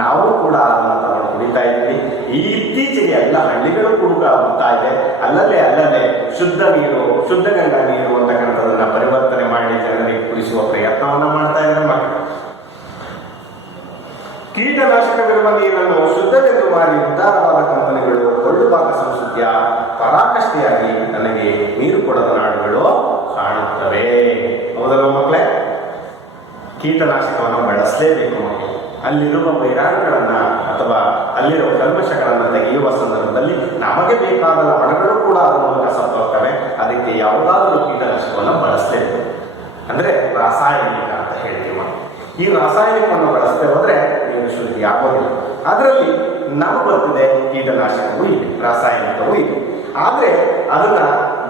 ನಾವು ಕೂಡ ಅದನ್ನು ತಗೊಂಡು ಕುಡಿತಾ ಇದ್ದೀವಿ. ಈ ಇತ್ತೀಚೆಗೆ ಎಲ್ಲ ಹಳ್ಳಿಗಳು ಕೂಡ ಹೋಗ್ತಾ ಇದೆ. ಅಲ್ಲಲ್ಲೇ ಶುದ್ಧ ನೀರು, ಶುದ್ಧ ಗಂಗಾ ನೀರು ಅಂತಕ್ಕಂಥದನ್ನ ಪರಿವರ್ತನೆ ಮಾಡಿ ಜನರಿಗೆ ಕುಡಿಸುವ ಪ್ರಯತ್ನವನ್ನ ಮಾಡ್ತಾ ಇದ್ದಾರೆ ಮಕ್ಕಳು. ಕೀಟನಾಶಕವಿರುವ ನೀರನ್ನು ಶುದ್ಧವೆಂದು ಮಾರಿ ಉದಾರವಾದ ಕಂಪನಿಗಳು ಕೊಳ್ಳುಭಾಗ ಸಂಸ್ಕೃತಿಯ ಪರಾಕಾಷ್ಠೆಯಾಗಿ ನನಗೆ ನೀರು ಕೊಡದ ನಾಡುಗಳು ಕಾಣುತ್ತವೆ. ಹೌದಲ್ವ ಮಕ್ಕಳೇ? ಕೀಟನಾಶಕವನ್ನು ಬಳಸಲೇಬೇಕು ಮಕ್ಕಳು. ಅಲ್ಲಿರುವ ವೈರಾಣುಗಳನ್ನ ಅಥವಾ ಅಲ್ಲಿರುವ ಕಲ್ಮಶಗಳನ್ನ ತೆಗೆಯುವ ಸಂದರ್ಭದಲ್ಲಿ ನಮಗೆ ಬೇಕಾದ ಲವಣಗಳು ಕೂಡ ಅದರ ಮೂಲಕ ಸತ್ತೋಗ್ತವೆ. ಅದಕ್ಕೆ ಯಾವುದಾದರೂ ಕೀಟನಾಶಕವನ್ನು ಬಳಸಲೇಬೇಕು. ಅಂದ್ರೆ ರಾಸಾಯನಿಕ ಅಂತ ಹೇಳ್ತೀವಿ. ಈ ರಾಸಾಯನಿಕವನ್ನು ಬಳಸದೆ ಹೋದ್ರೆ ನೀರು ಶುದ್ಧಿ ಆಗೋದಿಲ್ಲ. ಅದರಲ್ಲಿ ನಮಗೆ ಬರ್ತಿದೆ ಕೀಟನಾಶಕವೂ ಇದೆ, ರಾಸಾಯನಿಕವೂ ಇದೆ. ಆದ್ರೆ ಅದನ್ನ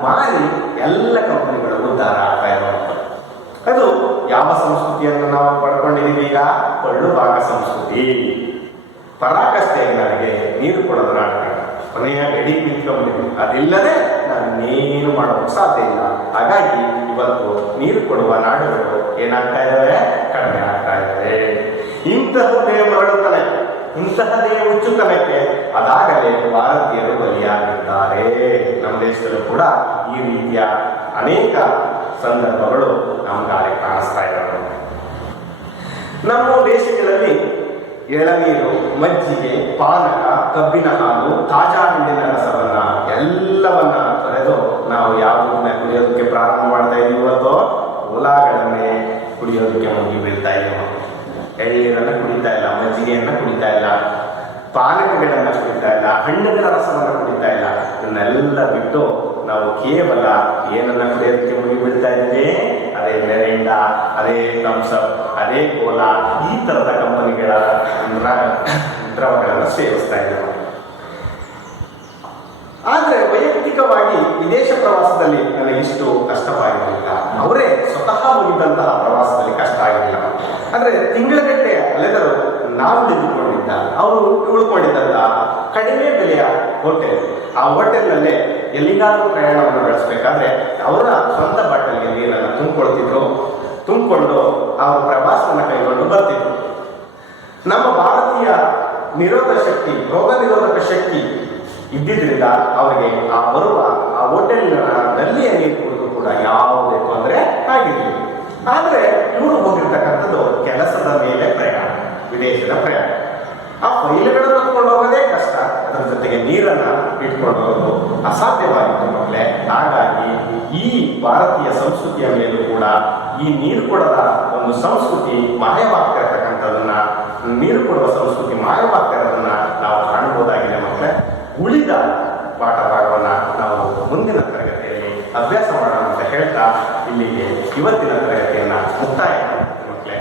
ಮಾರಿ ಎಲ್ಲ ಕಂಪನಿಗಳು ಉದ್ಧಾರ ಆಗ್ತಾ ಇರುವಂಥದ್ದು. ಅದು ಯಾವ ಸಂಸ್ಕೃತಿಯನ್ನು ನಾವು ಪಡ್ಕೊಂಡಿದ್ದೀವಿ ಈಗ? ಕೊಳ್ಳು ಭಾಗ ಸಂಸ್ಕೃತಿ. ಪರಾಕಾಷ್ಠೆಯಾಗಿ ನನಗೆ ನೀರು ಕೊಡೋದು ನಾಟಕ ಕೊನೆಯ ಗಡಿ ನಿಂತ್ಕೊಂಡಿದ್ದೀವಿ. ಅದಿಲ್ಲದೆ ನಾನು ಇನ್ನೇನು ಮಾಡೋಕ್ಕೆ ಸಾಧ್ಯ ಇಲ್ಲ. ಹಾಗಾಗಿ ಇವತ್ತು ನೀರು ಕೊಡುವ ನಾಡುಗಳು ಏನಾಗ್ತಾ ಇದ್ದಾವೆ? ಕಡಿಮೆ ಆಗ್ತಾ ಇದ್ದಾವೆ. ಇಂತಹದ್ದೇ ಮರಳುತನ, ಇಂತಹದೇ ಹುಚ್ಚುತನಕ್ಕೆ ಅದಾಗಲೇ ಭಾರತೀಯರು ಬಲಿಯಾಗಿದ್ದಾರೆ. ನಮ್ಮ ದೇಶದಲ್ಲೂ ಕೂಡ ಈ ರೀತಿಯ ಅನೇಕ ಸಂದರ್ಭಗಳು ನಮ್ಗಾಲೆ ಕಾಣಿಸ್ತಾ ಇದ್ದಾವೆ. ನಮ್ಮ ದೇಶಗಳಲ್ಲಿ ಎಳನೀರು, ಮಜ್ಜಿಗೆ, ಪಾನಕ, ಕಬ್ಬಿನ ಹಾಲು, ತಾಜಾ ಹಣ್ಣಿನ ರಸವನ್ನ ಎಲ್ಲವನ್ನ ತೊರೆದು ನಾವು ಯಾವುದನ್ನ ಕುಡಿಯೋದಕ್ಕೆ ಪ್ರಾರಂಭ ಮಾಡ್ತಾ ಇದೀವಿ? ಇವತ್ತು ಹೊಲಗಳನ್ನೇ ಕುಡಿಯೋದಕ್ಕೆ ಮುಗಿ ಬೀಳ್ತಾ ಇದ್ದೀವಿ. ಎಳ್ನೀರನ್ನ ಕುಡಿತಾ ಇಲ್ಲ, ಮಜ್ಜಿಗೆಯನ್ನ ಕುಡಿತಾ ಇಲ್ಲ, ಪಾನಕಗಳನ್ನ ಕುಡಿತಾ ಇಲ್ಲ, ಹಣ್ಣಿನ ರಸವನ್ನ ಕುಡಿತಾ ಇಲ್ಲ. ಇದನ್ನೆಲ್ಲ ಬಿಟ್ಟು ನಾವು ಕೇವಲ ಏನನ್ನ ಕುಡಿಯೋದಕ್ಕೆ ಮುಗಿ ಬೀಳ್ತಾ ಇದ್ದೀವಿ? ಅದೇ ಮೆರಿಂಡಾ, ಅದೇ ಥಮ್ಸಪ್, ಅದೇ ಕೋಲಾ, ಈ ತರದ ಕಂಪನಿಗಳ ದ್ರವಗಳನ್ನು ಸೇವಿಸ್ತಾ ಇದ್ದೇವೆ. ಆದ್ರೆ ವೈಯಕ್ತಿಕವಾಗಿ ವಿದೇಶ ಪ್ರವಾಸದಲ್ಲಿ ನನಗೆ ಇಷ್ಟು ಕಷ್ಟವಾಗಿರಲಿಲ್ಲ. ಅವರೇ ಸ್ವತಃ ಹೋಗಿದ್ದಂತಹ ಪ್ರವಾಸದಲ್ಲಿ ಕಷ್ಟ ಆಗಿಲ್ಲ. ಆದ್ರೆ ತಿಂಗಳಗಟ್ಟೆ ಅಲೆದರು ನಾವು ನಿಂತುಕೊಂಡಿದ್ದ, ಅವರು ಉಳ್ಕೊಂಡಿದ್ದಂತ ಕಡಿಮೆ ಬೆಲೆಯ ಹೋಟೆಲ್. ಆ ಹೋಟೆಲ್ನಲ್ಲೇ ಎಲ್ಲಿಗಾದ್ರೂ ಪ್ರಯಾಣವನ್ನು ಬೆಳೆಸಬೇಕಾದ್ರೆ ಅವರ ಸ್ವಂತ ಬಾಟಲಿಗೆ ನೀರನ್ನು ತುಂಬಿಕೊಂಡು ಅವರು ಪ್ರವಾಸವನ್ನು ಕೈಗೊಂಡು ಬರ್ತಿದ್ರು. ನಮ್ಮ ಭಾರತೀಯ ರೋಗ ನಿರೋಧಕ ಶಕ್ತಿ ಇದ್ದಿದ್ರಿಂದ ಅವರಿಗೆ ಆ ಹೋಟೆಲ್ನ ನಲ್ಲಿಯ ನೀರು ಕುಡಿದು ಕೂಡ ಯಾವುದೇ ತೊಂದರೆ ಆಗಿರಲಿಲ್ಲ. ಆದ್ರೆ ಇವರು ಹೋಗಿರ್ತಕ್ಕಂಥದ್ದು ಕೆಲಸದ ಮೇಲೆ ಪ್ರಯಾಣ, ವಿದೇಶದ ಪ್ರಯಾಣ. ಆ ಫೈಲ್ಗಳನ್ನು ಹೊತ್ಕೊಂಡು ಹೋಗೋದೇ ಕಷ್ಟ, ಅದರ ಜೊತೆಗೆ ನೀರನ್ನ ಇಟ್ಕೊಂಡು ಹೋಗೋದು ಅಸಾಧ್ಯವಾಗಿತ್ತು ಮಕ್ಕಳೇ. ಹಾಗಾಗಿ ಈ ಭಾರತೀಯ ಸಂಸ್ಕೃತಿಯ ಮೇಲೂ ಕೂಡ ಈ ನೀರು ಕೊಡದ ಒಂದು ಸಂಸ್ಕೃತಿ ಮಾಯವಾಗ್ತಿರತಕ್ಕಂಥದನ್ನ, ನೀರು ಕೊಡುವ ಸಂಸ್ಕೃತಿ ಮಾಯವಾಗ್ತಿರೋದನ್ನ ನಾವು ಕಾಣಬಹುದಾಗಿದೆ ಮಕ್ಕಳೇ. ಉಳಿದ ಪಾಠ ಭಾಗವನ್ನ ನಾವು ಮುಂದಿನ ತರಗತಿಯಲ್ಲಿ ಅಭ್ಯಾಸ ಮಾಡೋಣ ಅಂತ ಹೇಳ್ತಾ ಇಲ್ಲಿಗೆ ಇವತ್ತಿನ ತರಗತಿಯನ್ನ ಮುಕ್ತಾಯ ಮಕ್ಕಳೇ.